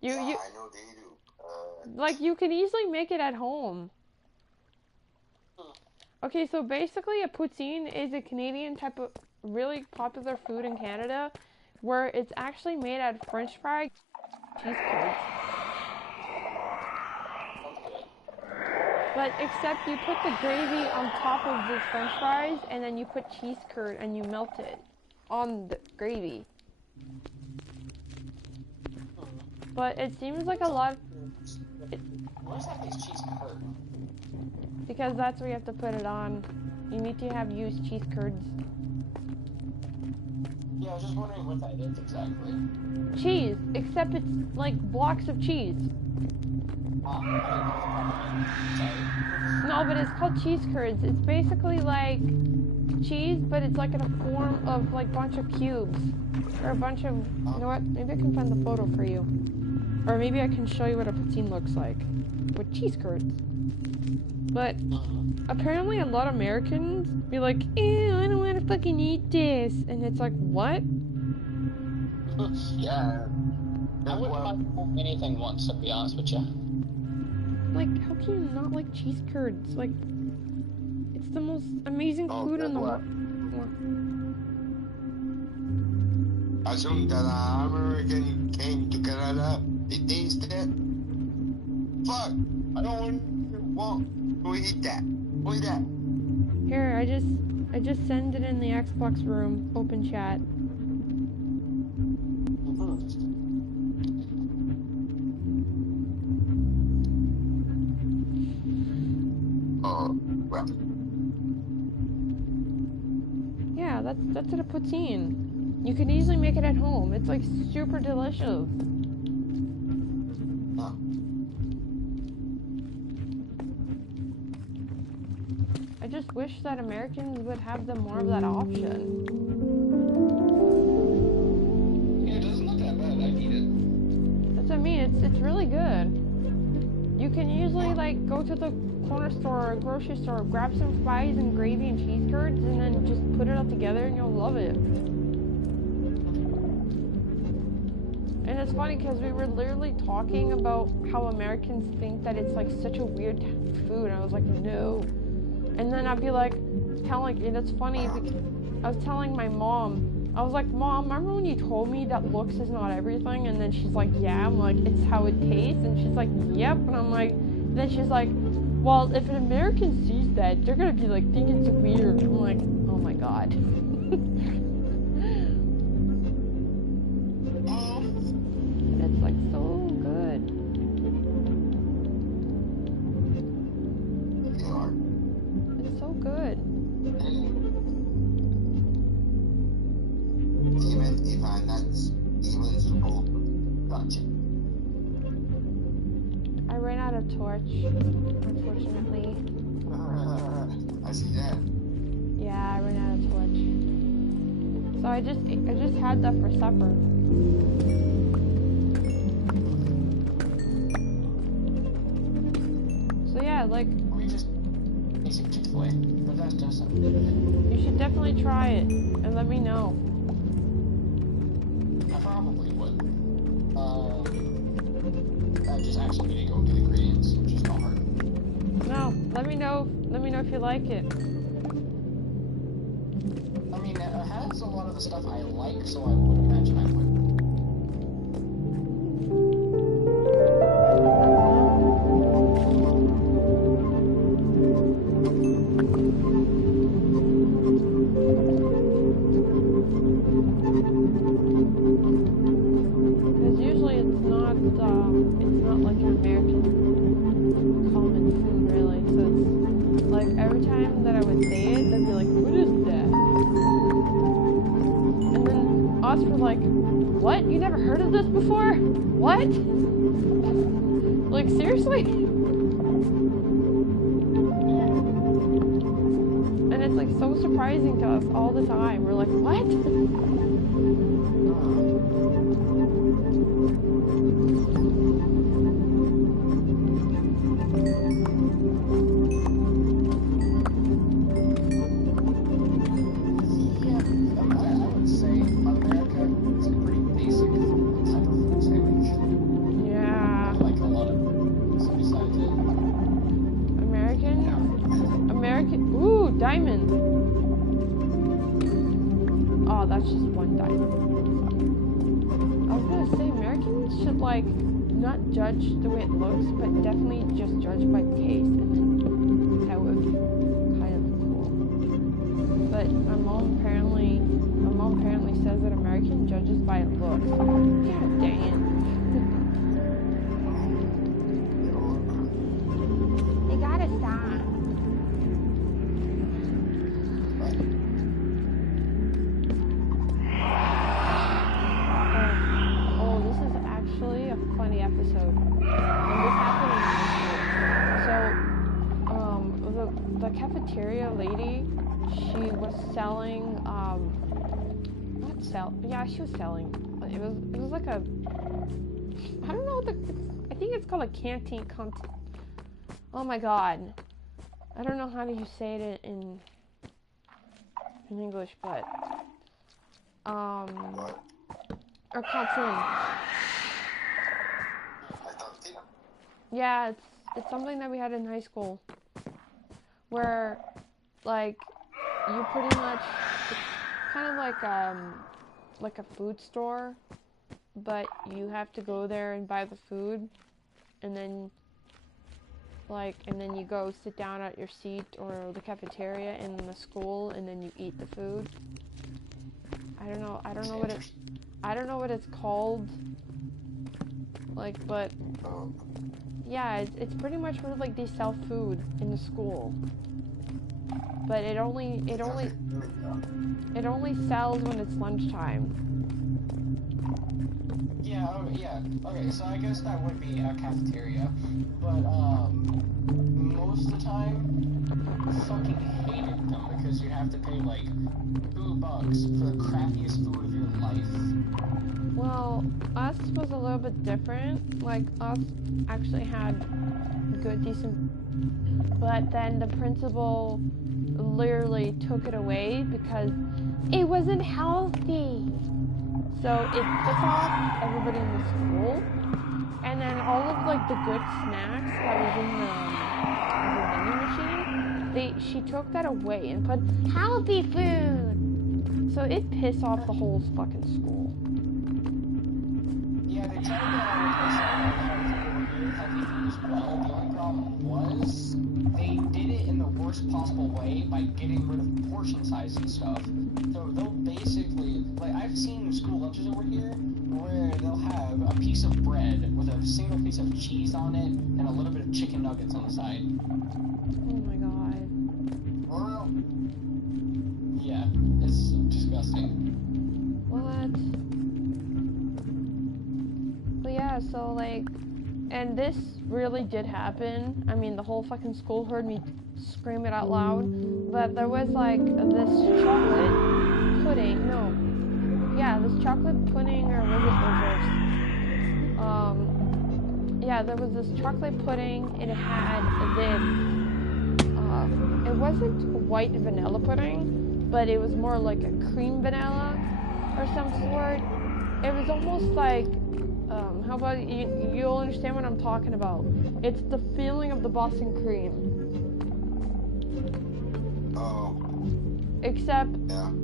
Yeah, I know they do. Like, you can easily make it at home. Okay, so basically a poutine is a Canadian type of really popular food in Canada where it's actually made out of French fry cheese curds. But except you put the gravy on top of the French fries and then you put cheese curd and you melt it on the gravy. But it seems like a lot. Why does that taste cheese curd? Because that's where you have to put it on. You need to have used cheese curds. Yeah, I was just wondering what that is exactly. Cheese, except it's like blocks of cheese. No, but it's called cheese curds. It's basically like cheese, but it's like in a form of like bunch of cubes. Or a bunch of, you know what, maybe I can find the photo for you. Or maybe I can show you what a poutine looks like. With cheese curds. But apparently a lot of Americans be like, ew, I don't want to fucking eat this. And it's like, what? Yeah. I wouldn't mind anything once, to be honest with you. Like, how can you not like cheese curds? Like, it's the most amazing food in the world. As soon as an American came to Canada, they tasted it. Fuck! I don't want to eat that. Eat that. Here, I just send it in the Xbox room, open chat. Well. Yeah, that's a poutine. You can easily make it at home. It's like super delicious. Huh. I just wish that Americans would have more of that option. Yeah, it doesn't look that bad. I'd eat it. That's what I mean. It's really good. You can usually like go to the corner store or grocery store, grab some fries and gravy and cheese curds, and then just put it all together, and you'll love it. And it's funny because we were literally talking about how Americans think that it's like such a weird food, and I was like, no. And then I'd be like, and it's funny because I was telling my mom, I was like, Mom, remember when you told me that looks is not everything? And then she's like, yeah. I'm like, it's how it tastes. And she's like, yep. And I'm like, then she's like, well, if an American sees that, they're gonna be like, think it's weird. I'm like, oh my god. It's like so good. It's so good. Even if I'm not even supposed to touch it. I ran out of torch, unfortunately. I see that. Yeah, I ran out of torch. So I just had that for supper. So yeah, like, We just basic Chick-fil-A, but that's just you should definitely try it and let me know. I probably would. I just actually need to go get ingredients, which is not hard. No, let me know if you like it. I mean, it has a lot of the stuff I like, so I would imagine I would. Because usually it's not like an American common food really. So it's like every time that I would say it, they'd be like, what is that? And then us were like, what? You never heard of this before? What? Like, seriously? And it's like so surprising to us all the time. We're like, what? like, not judge the way it looks, but definitely just judge by taste, and then that would be kind of cool. But my mom apparently says that American judges by looks. God dang it. They gotta stop. Oh, this is actually a funny episode. And this happened in high school. So, the cafeteria lady, she was selling, she was selling. It was like a, I don't know I think it's called a canteen. Oh my god. I don't know how do you say it in English, but, or canteen. Yeah, it's something that we had in high school, where, like, you pretty much, it's kind of like a food store, but you have to go there and buy the food, and then you go sit down at your seat or the cafeteria in the school, and then you eat the food. I don't know what it's called, like, but yeah, it's pretty much where, like, they sell food in the school, but it only sells when it's lunchtime. Yeah, okay, so I guess that would be a cafeteria, but, most of the time, I fucking hated them, because you have to pay, like, $2 for the crappiest food of your life. Well, us was a little bit different. Like, us actually had good, decent, but then the principal literally took it away because it wasn't healthy. So it pissed off everybody in the school, and then all of, like, the good snacks that was in the vending machine, she took that away and put healthy food. So it pissed off the whole fucking school. Yeah, they tried to replace healthy food as well. The only problem was they did it in the worst possible way by getting rid of portion size and stuff. So they'll basically, like, I've seen school lunches over here where they'll have a piece of bread with a single piece of cheese on it and a little bit of chicken nuggets on the side. Oh my god. Or, yeah, it's disgusting. What? But yeah, so, like, and this really did happen. I mean, the whole fucking school heard me scream it out loud. But there was, like, this chocolate pudding. This chocolate pudding, or was it reversed? Yeah, there was this chocolate pudding, and it had this, it wasn't white vanilla pudding, but it was more like a cream vanilla, or some sort. It was almost like, how about, you'll understand what I'm talking about. It's the feeling of the Boston cream. Oh. Except,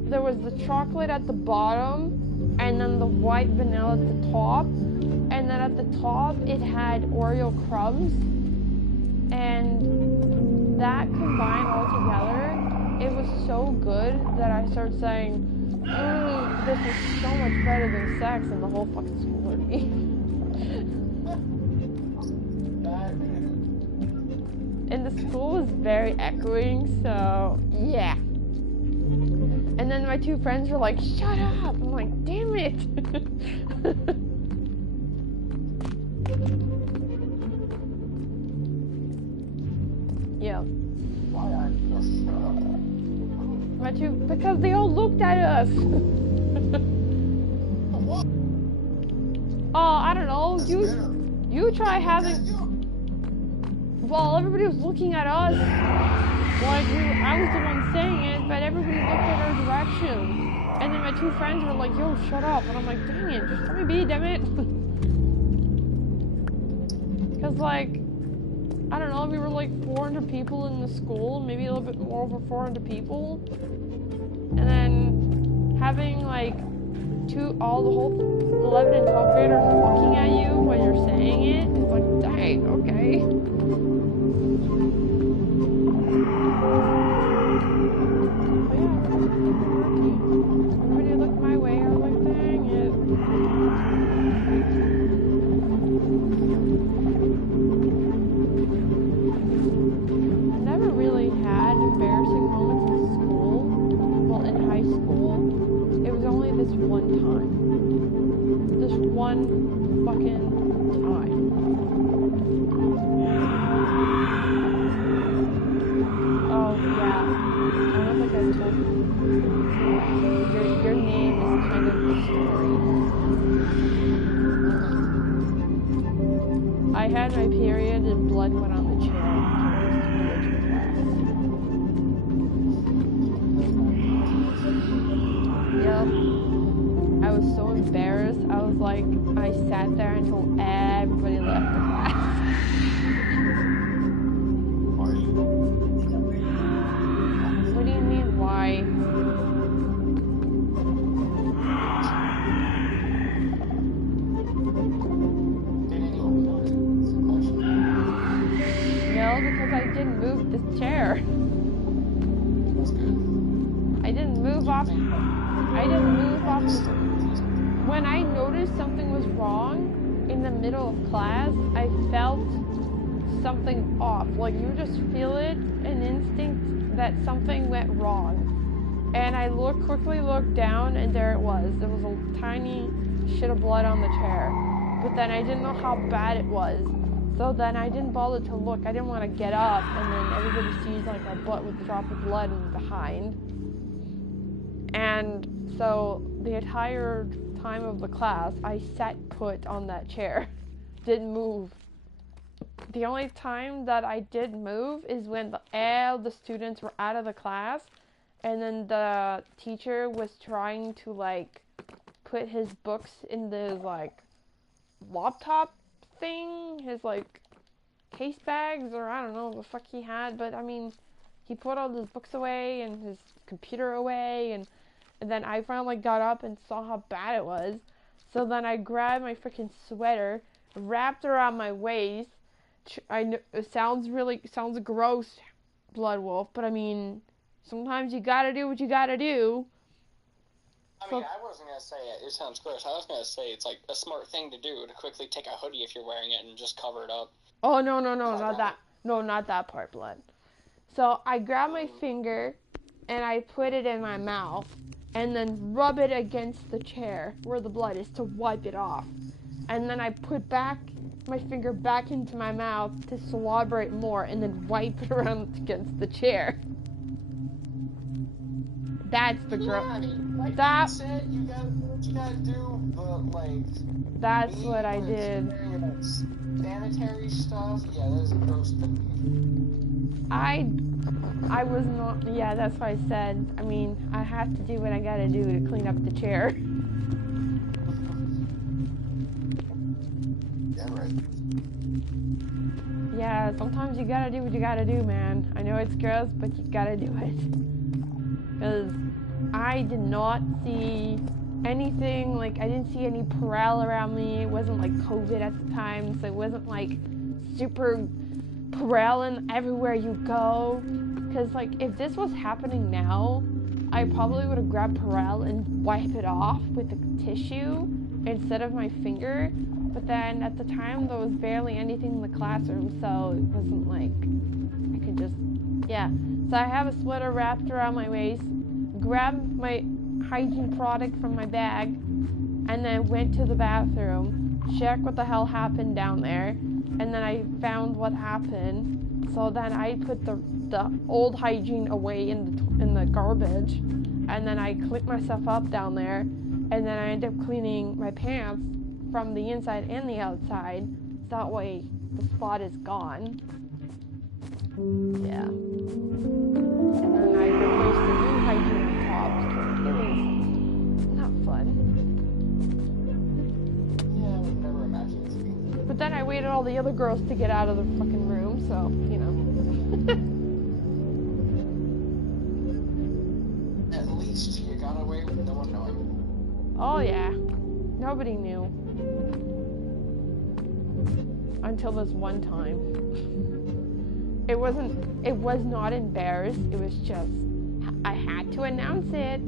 there was the chocolate at the bottom, and then the white vanilla at the top, and then at the top, it had Oreo crumbs, and that combined all together, it was so good that I started saying, this is so much better than sex, and the whole fucking school heard me. And the school was very echoing, so yeah. And then my two friends were like, shut up! I'm like, damn it! Yeah. Why aren't you shut up? Because they all looked at us. What? Oh, I don't know. You try having. Well, everybody was looking at us. Like, I was the one saying it, but everybody looked at our direction. And then my two friends were like, yo, shut up. And I'm like, dang it, just let me be, damn it. Because, like, I don't know, we were like 400 people in the school, maybe a little bit more over 400 people. And then having, like, all the whole 11 and 12 graders looking at you when you're saying it. It's like, dang, okay. But yeah, everybody looked my way. I was like, dang it. I never really had embarrassing moments in school. Well, in high school. It was only this one time. This one fucking time. Oh, yeah. I don't think I've told you. Your name is kind of the story. I had my period and blood went on the chair. Yep. I was so embarrassed. I was like, I sat there until everybody left the class. What do you mean, why? No, because I didn't move the chair. I didn't move off. When I noticed something was wrong in the middle of class, I felt something off. Like, you just feel it, an instinct that something went wrong. And I quickly looked down, and there it was. There was a tiny shit of blood on the chair. But then I didn't know how bad it was. So then I didn't bother to look. I didn't want to get up, and then everybody sees like my butt with a drop of blood in behind. And so the entire time of the class, I sat put on that chair. Didn't move. The only time that I did move is when all the students were out of the class, and then the teacher was trying to like put his books in the like laptop thing, his like case bags, or I don't know what the fuck he had, but I mean, he put all his books away and his computer away, and then I finally got up and saw how bad it was. So then I grabbed my freaking sweater, wrapped around my waist. I know it sounds gross, Blood Wolf, but I mean, sometimes you gotta do what you gotta do. I mean, I wasn't gonna say it sounds gross. I was gonna say it's like a smart thing to do to quickly take a hoodie if you're wearing it and just cover it up. Oh, no, not that. No, not that part, Blood. So I grabbed my finger and I put it in my mouth and then rub it against the chair where the blood is to wipe it off. And then I put back my finger back into my mouth to celebrate more and then wipe it around against the chair. That's the gross. Like that said, you gotta do what you gotta do, but like that's what I did. Sanitary stuff, yeah, that is a gross thing. I was not, yeah, that's what I said. I mean, I have to do what I gotta do to clean up the chair. Yeah, right. Yeah, sometimes you gotta do what you gotta do, man. I know it's gross, but you gotta do it. Because I did not see anything, like, I didn't see any Perel around me. It wasn't like COVID at the time, so it wasn't like super Perel everywhere you go. Because, like, if this was happening now, I probably would have grabbed Perel and wiped it off with a tissue instead of my finger. But then at the time, there was barely anything in the classroom, so it wasn't like I could just, yeah. So I have a sweater wrapped around my waist, grabbed my hygiene product from my bag, and then went to the bathroom, checked what the hell happened down there, and then I found what happened. So then I put the old hygiene away in the garbage, and then I cleaned myself up down there, and then I ended up cleaning my pants from the inside and the outside. That way the spot is gone. Yeah. And then I replaced the new hygiene on top. It was not fun. Yeah, I would never imagine it to be. But then I waited all the other girls to get out of the fucking room, so, you know. At least you got away with no one knowing. Oh yeah, nobody knew. Until this one time. It was not embarrassed, it was just, I had to announce it.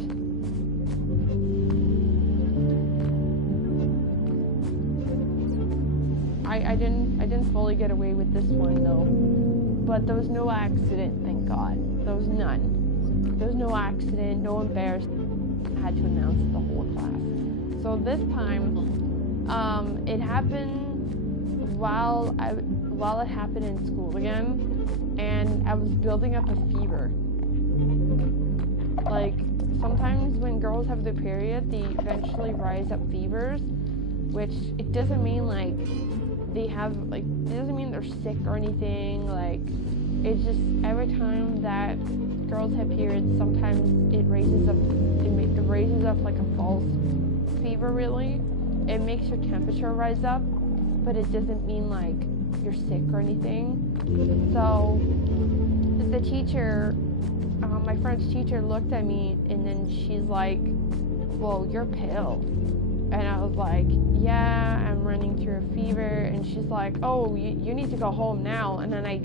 I didn't fully get away with this one though. But there was no accident, thank God. There was none. There was no accident, no embarrassment. I had to announce the whole class. So this time, it happened while it happened in school again, and I was building up a fever. Like, sometimes when girls have their period, they eventually rise up fevers, which it doesn't mean like they have, like, it doesn't mean they're sick or anything. Like, it's just every time that girls have periods, sometimes it raises up like a false fever. Really, it makes your temperature rise up, but it doesn't mean like you're sick or anything. So the teacher, my French teacher, looked at me and then she's like, well, you're pale. And I was like, yeah, I'm running through a fever. And she's like, oh, you need to go home now. And then I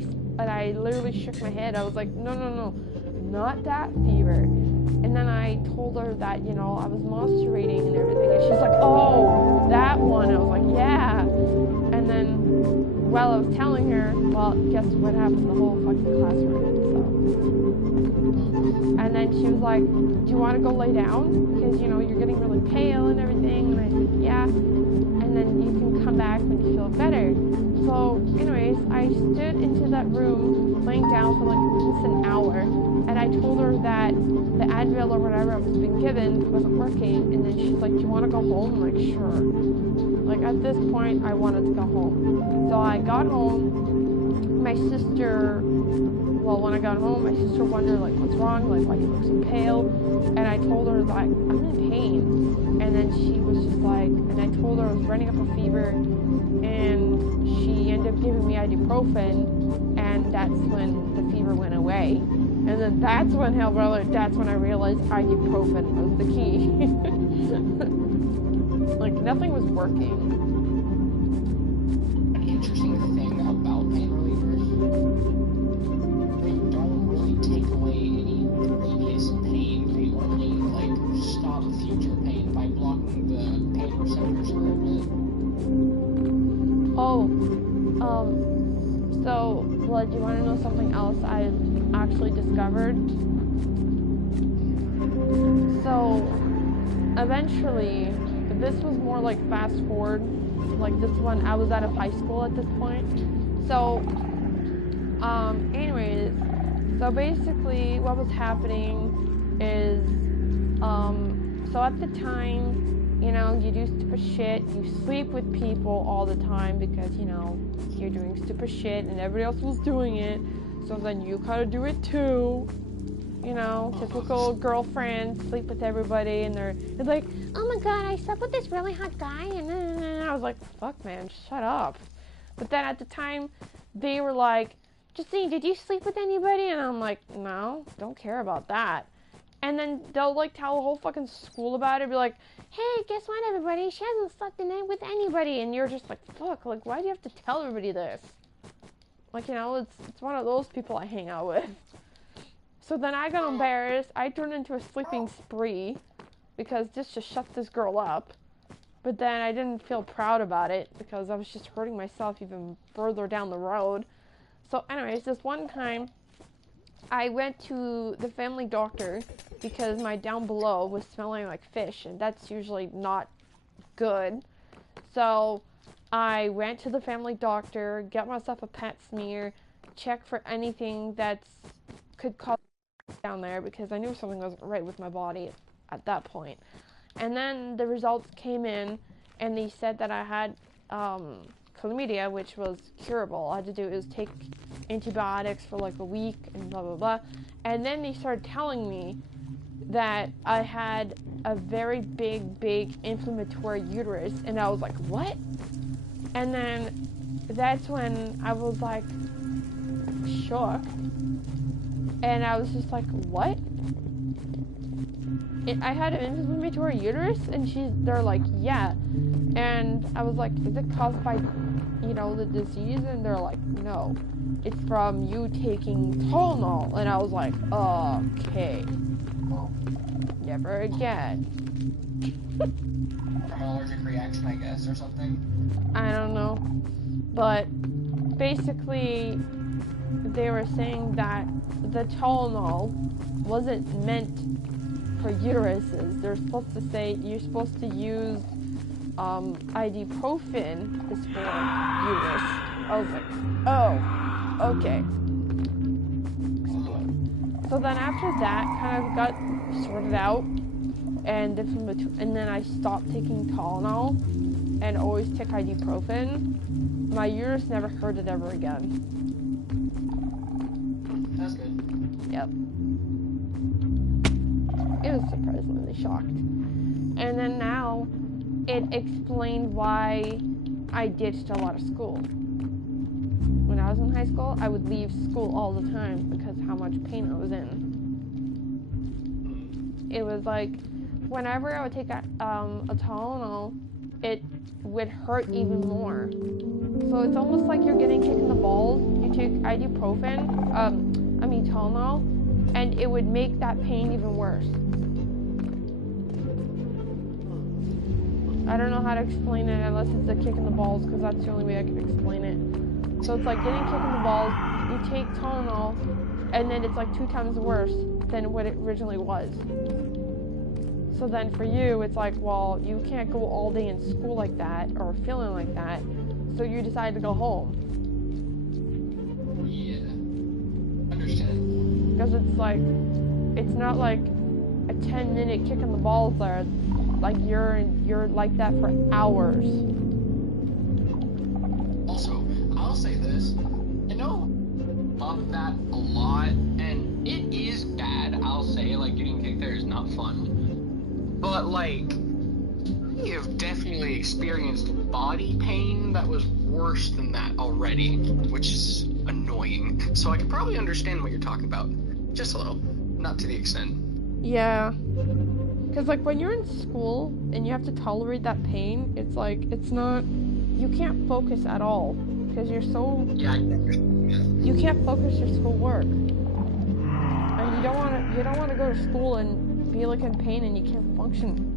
literally shook my head. I was like, no, not that fever. And then I told her that, you know, I was menstruating and everything. And she's like, oh, that one. I was like, yeah. And then while I was telling her, well, guess what happened? The whole fucking class heard it, so. And then she was like, do you want to go lay down? Because, you know, you're getting really pale and everything. And I said, yeah. And then you can come back when you feel better. So, anyways, I stood into that room, laying down for like almost an hour. And I told her that the Advil or whatever I was being given wasn't working. And then she's like, do you want to go home? I'm like, sure. Like, at this point, I wanted to go home. So I got home. My sister, well, when I got home, my sister wondered, like, what's wrong? Like, why do you look so pale? And I told her, like, I'm in pain. And then she was just like, and I told her I was running up a fever. And she ended up giving me ibuprofen. And that's when the fever went away. And then that's when, that's when I realized ibuprofen was the key. Like, nothing was working. An interesting thing about pain relievers, they don't really take away any previous pain. They only, like, stop future pain by blocking the pain receptors for a bit. Oh, so, well, do you want to know something else I actually discovered? So, eventually, this was more like fast forward, like this one, I was out of high school at this point. So, anyways, so basically what was happening is, so at the time, you know, you do stupid shit, you sleep with people all the time because, you know, you're doing stupid shit and everybody else was doing it, so then you kind of do it too. You know, typical girlfriend, sleep with everybody, and they're like, oh my god, I slept with this really hot guy, and I was like, fuck man, shut up. But then at the time, they were like, Justine, did you sleep with anybody? And I'm like, no, don't care about that. And then they'll like tell the whole fucking school about it, be like, hey, guess what everybody, she hasn't slept with anybody, and you're just like, fuck, like, why do you have to tell everybody this? Like, you know, it's one of those people I hang out with. So then I got embarrassed. I turned into a sleeping spree because just to shut this girl up. But then I didn't feel proud about it because I was just hurting myself even further down the road. So anyways, this one time I went to the family doctor because my down below was smelling like fish, and that's usually not good. So I went to the family doctor, got myself a pap smear, check for anything that could cause down there because I knew something wasn't right with my body at that point. And then the results came in and they said that I had chlamydia, which was curable. All I had to do is take antibiotics for like a week and blah blah blah. And then they started telling me that I had a very big inflammatory uterus, and I was like, what? And then that's when I was like shook. And I was just like, what? I had an inflammatory uterus, and they're like, yeah. And I was like, is it caused by, the disease? And they're like, no. It's from you taking Tylenol. And I was like, okay. Never again. From an allergic reaction, I guess, or something? I don't know. But basically, they were saying that the Tylenol wasn't meant for uteruses. They're supposed to say you're supposed to use ibuprofen is for uterus. I was like, oh, okay. So then after that kind of got sorted out, and then I stopped taking Tylenol and always took ibuprofen. My uterus never hurt it ever again. That's good. Yep. It was surprisingly shocked. And then now, it explained why I ditched a lot of school. When I was in high school, I would leave school all the time because how much pain I was in. It was like, whenever I would take a Tylenol, it would hurt even more. So it's almost like you're getting kicked in the balls. You take ibuprofen, Tylenol, and it would make that pain even worse. I don't know how to explain it unless it's a kick in the balls, because that's the only way I can explain it. So it's like getting kicked in the balls, you take Tylenol, and then it's like 2 times worse than what it originally was. So then for you, it's like, well, you can't go all day in school like that, or feeling like that, so you decide to go home. Yeah. Understand. Because it's like, it's not like a 10-minute kick in the balls there. Like you're like that for hours. Also, I'll say this. I know about that a lot, and it is bad. I'll say, like, getting kicked there is not fun. But, like, I have definitely experienced body pain that was worse than that already, which is annoying. So I can probably understand what you're talking about. Just a little. Not to the extent. Yeah. Because, like, when you're in school and you have to tolerate that pain, it's like, it's not, you can't focus at all. Because you're so, Yeah, you can't focus your schoolwork. And you don't want to go to school and be, like, in pain and you can't function.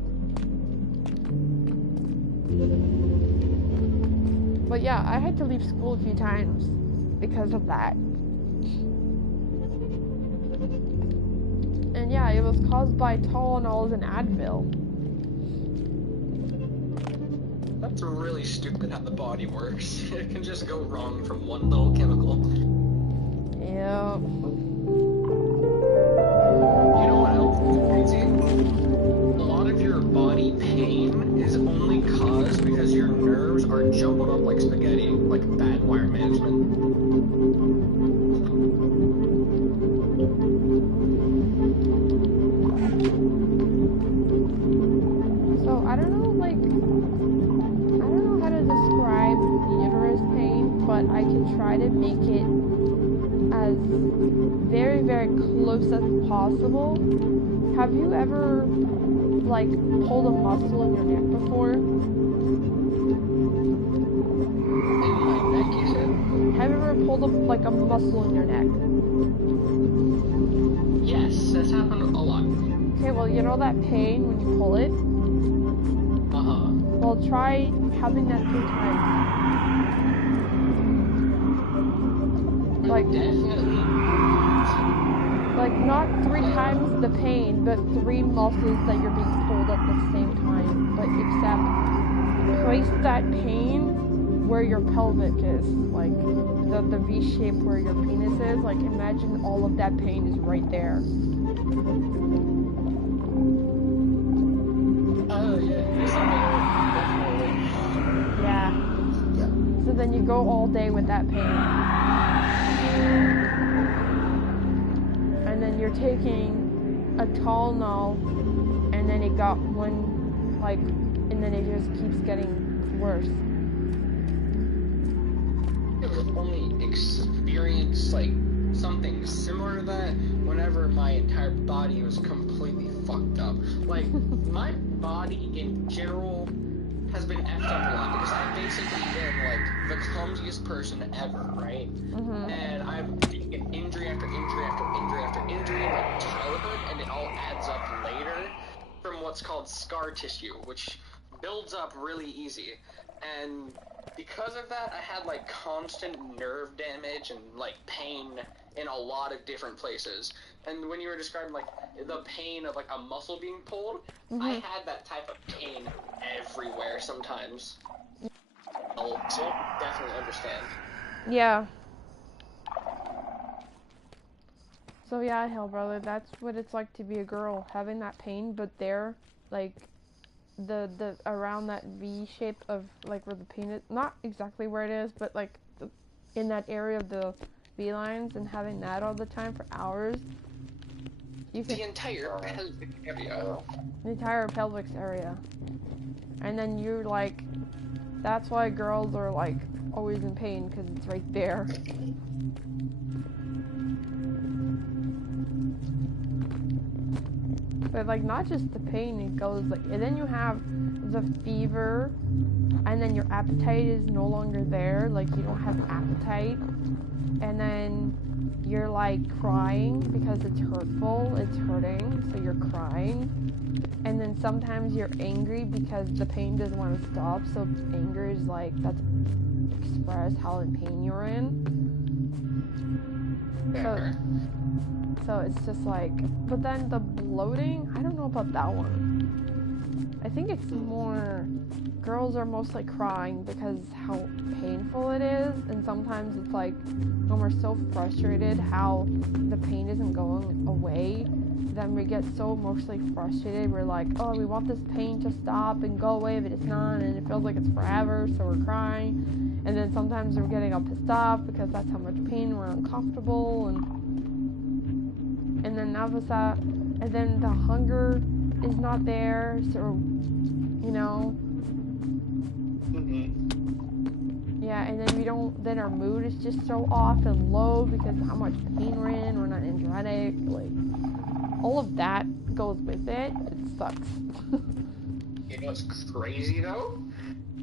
But yeah, I had to leave school a few times because of that. And yeah, it was caused by Tylenols and Advil. That's really stupid how the body works. It can just go wrong from one little chemical. Yeah. You know what else is crazy? A lot of your body pain is only caused because your nerves are jumping up like spaghetti, like bad wire management. So I don't know how to describe uterus pain, but I can try to make it as very, very close as possible. Have you ever, like, pulled a muscle in your neck before? In my neck, you said? Have you ever pulled a muscle in your neck? Yes, that's happened a lot. Okay, well, you know that pain when you pull it? Uh-huh. Well, try having that 3 times. Like, Definitely. like not 3 times the pain, but 3 muscles that you're being pulled at the same time. But except, place that pain where your pelvic is, like the V shape where your penis is. Like, imagine all of that pain is right there. Oh, yeah. Definitely. Yeah. So then you go all day with that pain. And then you're taking a Tylenol, and then it got one, like, and then it just keeps getting worse. I've only experienced, like, something similar to that whenever my entire body was completely fucked up. Like, my body in general has been effed up a lot because I've basically been, like, the clumsiest person ever, right? Mm-hmm. And I've been injury after injury after injury after injury in my childhood, and it all adds up later from what's called scar tissue, which builds up really easy. And because of that, I had, like, constant nerve damage and, like, pain in a lot of different places. And when you were describing, like, the pain of, like, a muscle being pulled, I had that type of pain everywhere sometimes. So definitely understand. Yeah. So yeah, hell brother, that's what it's like to be a girl, having that pain, but there, like, the around that V shape of, like, where the penis, not exactly where it is, but, like, in that area of the V lines, and having that all the time for hours. The entire pelvic area. The entire pelvic area. And then you're like, that's why girls are, like, always in pain, because it's right there. But, like, not just the pain, it goes, like, and then you have the fever, and then your appetite is no longer there, like, you don't have appetite, and then you're, like, crying because it's hurtful, it's hurting, so you're crying, and then sometimes you're angry because the pain doesn't want to stop, so anger is, like, that's express how in pain you're in. So it's just like, but then the bloating, I don't know about that one. I think it's more, girls are mostly crying because how painful it is, and sometimes it's like, when we're so frustrated how the pain isn't going away, then we get so emotionally frustrated, we're like, oh, we want this pain to stop and go away, but it's not, and it feels like it's forever, so we're crying, and then sometimes we're getting all pissed off because that's how much pain, we're uncomfortable, and then and then the hunger is not there, so, you know, yeah, and then then our mood is just so off and low because of how much pain we're in, we're not energetic, like, all of that goes with it, it sucks. You know what's crazy though?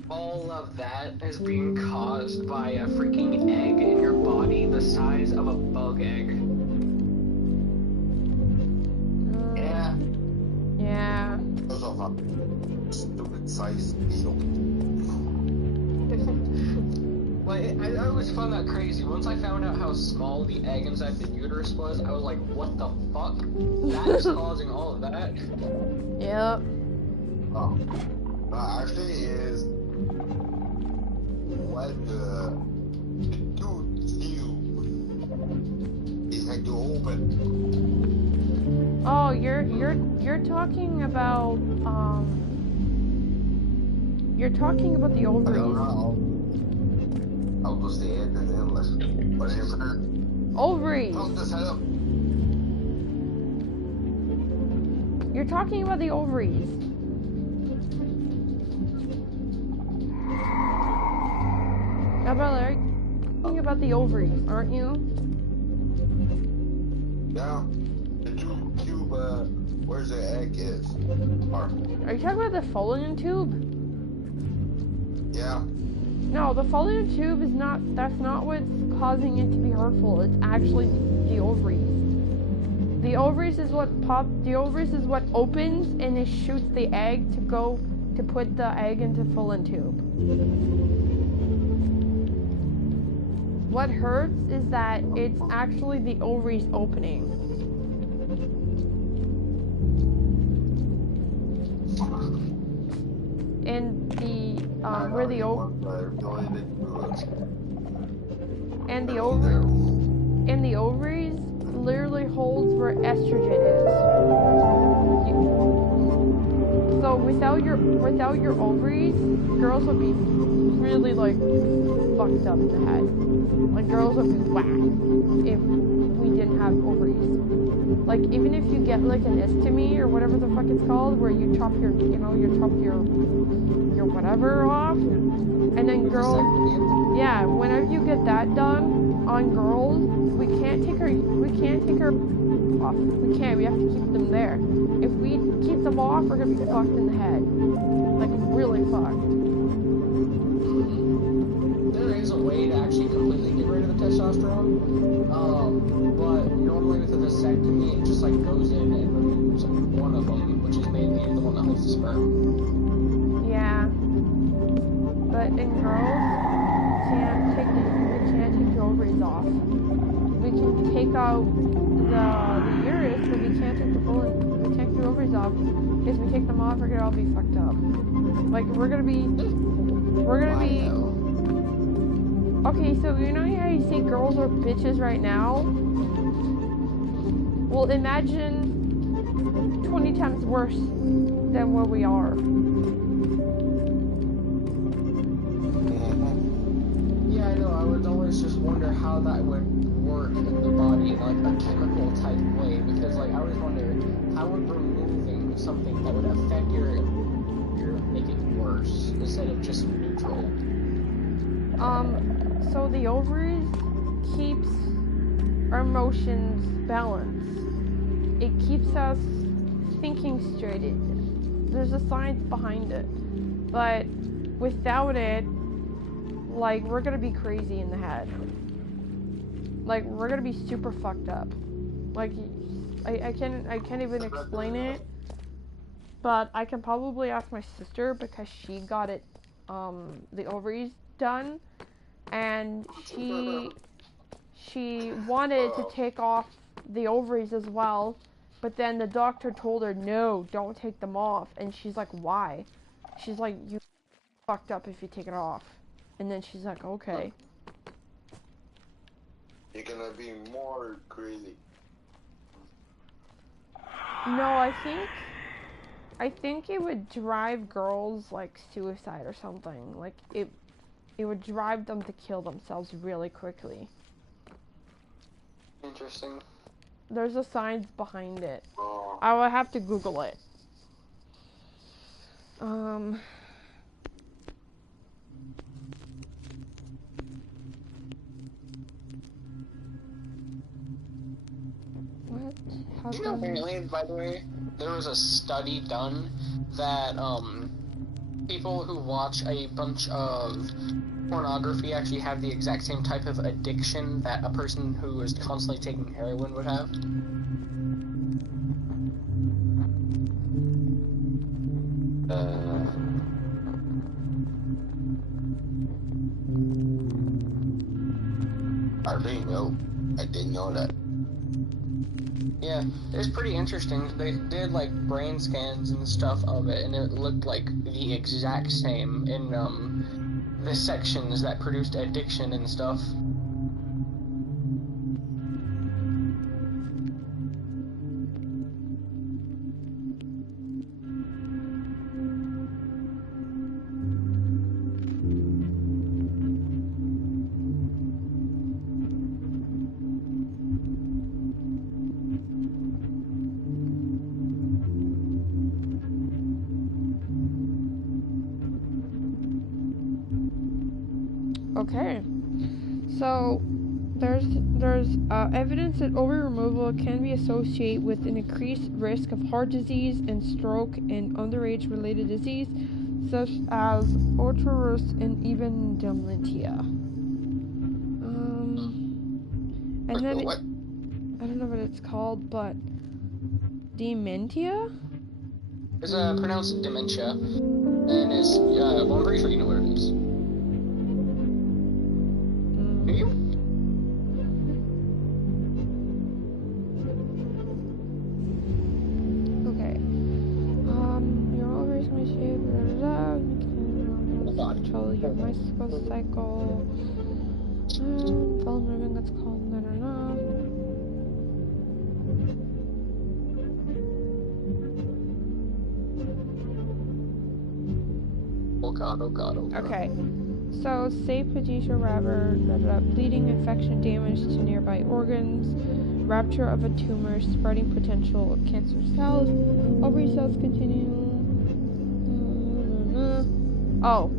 All of that is being caused by a freaking egg in your body the size of a bug egg. Yeah. Those are fucking stupid size needle. Like, I always found that crazy. Once I found out how small the egg inside the uterus was, I was like, what the fuck? That's causing all of that? Yep. Oh. Actually is when the tube is like to open. Oh, you're talking about you're talking about the ovaries. I don't know. I'll just say it and then listen. Whatever. Ovaries. I'll just head up. You're talking about the ovaries. Now, brother, you're talking about the ovaries, aren't you? Yeah. The tube, where's the egg is? Are you talking about the fallopian tube? Yeah. No, the fallopian tube is not, that's not what's causing it to be hurtful. It's actually the ovaries. The ovaries is what opens and it shoots the egg to put the egg into fallopian tube. What hurts is that it's actually the ovaries opening. And the where the ovaries literally holds where estrogen is. So without your ovaries, girls would be really, like, fucked up in the head. Like, girls would be whack if we didn't have ovaries. Like, even if you get, like, an istomy or whatever the fuck it's called, where you chop your, you know, you chop your whatever off, and then girls, yeah, whenever you get that done on girls, we can't take her off. We can't, we have to keep them there. If we keep them off, we're gonna be fucked in the head. Like, really fucked. There is a way to actually completely get rid of the testosterone, but normally with a vasectomy, it just like goes in and removes one of them, which is mainly the one that holds the sperm. Yeah, but in girls, we can't take the ovaries off. We can take out the uterus, but we can't take the ovaries off. Because we take them off, we're gonna all be fucked up. Like, we're gonna be. Okay, so you know how you say girls are bitches right now? Well, imagine 20 times worse than what we are. Yeah, I know. I would always just wonder how that would work in the body in like a chemical type way, because like I always wonder how would removing something that would affect your make it worse instead of just neutral. So the ovaries keeps our emotions balanced. It keeps us thinking straight. There's a science behind it. But without it, like, we're gonna be crazy in the head. Like, we're gonna be super fucked up. Like, I can't even explain it. But I can probably ask my sister because she got it, the ovaries done. And she wanted to take off the ovaries as well, but then the doctor told her, no, don't take them off. And she's like, why? She's like, you fucked up if you take it off. And then she's like, okay. You're gonna be more crazy. No, I think it would drive girls, like, suicide or something. Like, it would drive them to kill themselves really quickly. Interesting. There's a science behind it. Oh. I will have to Google it. What? How You know, apparently, by the way, there was a study done that people who watch a bunch of pornography actually have the exact same type of addiction that a person who is constantly taking heroin would have. I didn't know that. Yeah, it was pretty interesting. They did like brain scans and stuff of it, and it looked like the exact same in the sections that produced addiction and stuff. Okay, so there's evidence that ovary removal can be associated with an increased risk of heart disease and stroke and underage related disease such as arthritis and even dementia. And then I don't know what it's called, but dementia? It's pronounced dementia, and it's well, I'm pretty sure you know what it is. Do you? Okay. Your ovaries may shape, control your menstrual cycle. Following that's called Oh god, oh god, oh god. Okay. So, safe position, whatever, bleeding, infection, damage to nearby organs, rupture of a tumor, spreading potential of cancer cells, ovary cells continue. Oh,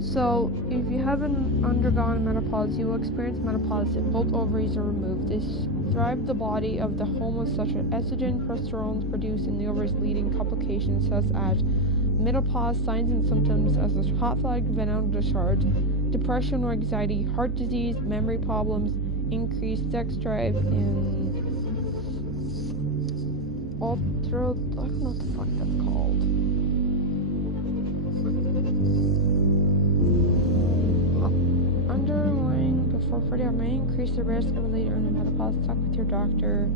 so if you haven't undergone menopause, you will experience menopause if both ovaries are removed. This drive the body of the hormones such as estrogen, progesterone produced in the ovaries, leading complications such as menopause, signs and symptoms as a hot flag, venom discharge, depression or anxiety, heart disease, memory problems, increased sex drive, and I don't know what the fuck that's called. Underlying before 40 may increase the risk of later in menopause. Talk with your doctor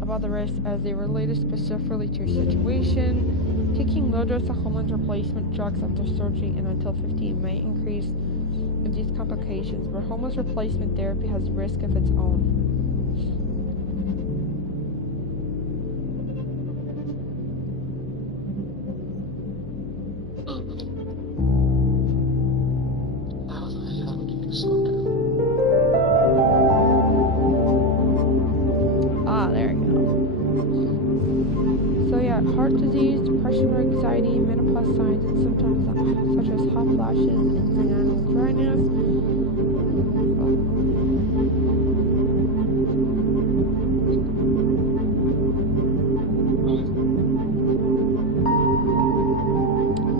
about the risks as they relate specifically to your situation. Taking low-dose hormone replacement drugs after surgery and until 50 may increase these complications, but hormone replacement therapy has risk of its own. Heart disease, depression or anxiety, menopause signs and symptoms such as hot flashes and vaginal dryness.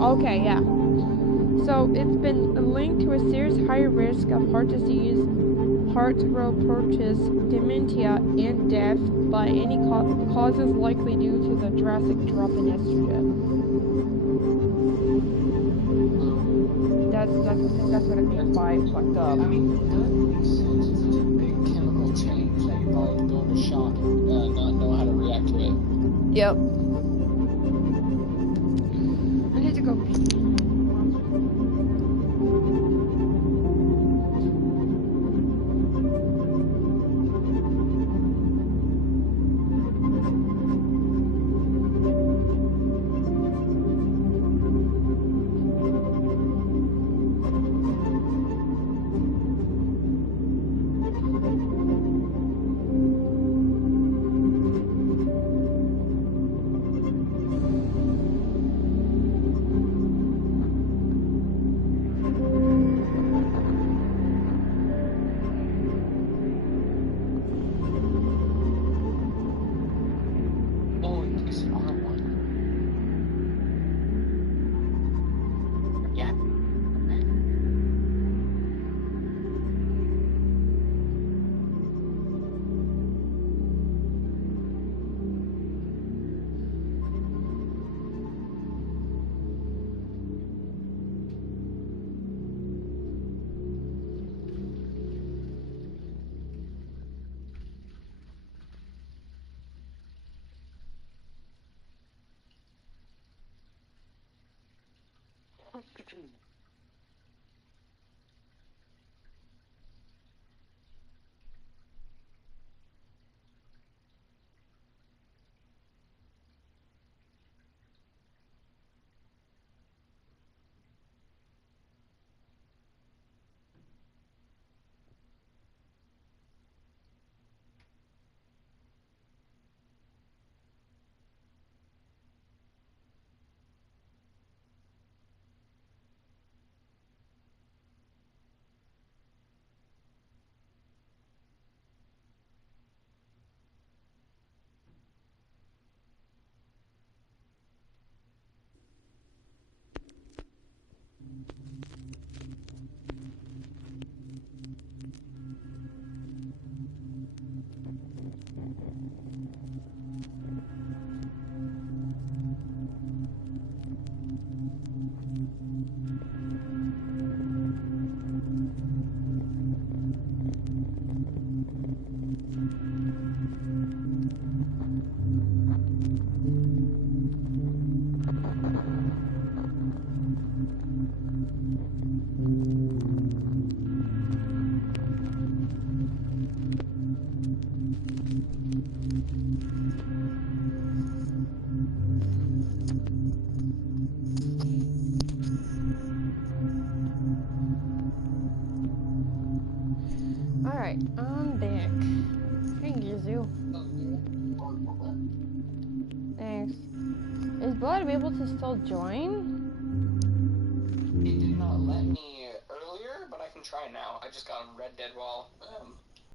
Okay, yeah. So it's been linked to a serious higher risk of heart disease, heart approaches, dementia, and death by any causes likely due to the drastic drop in estrogen. That's what it means by fucked up. I mean, that makes sense. It's such a big chemical change that your body can go into shock and not know how to react to it. Yep. I need to go pee. Alright, I'm back. Thank you, Zoo. Thanks. Is Blood able to still join? It did not let me earlier, but I can try now. I just got on Red Dead while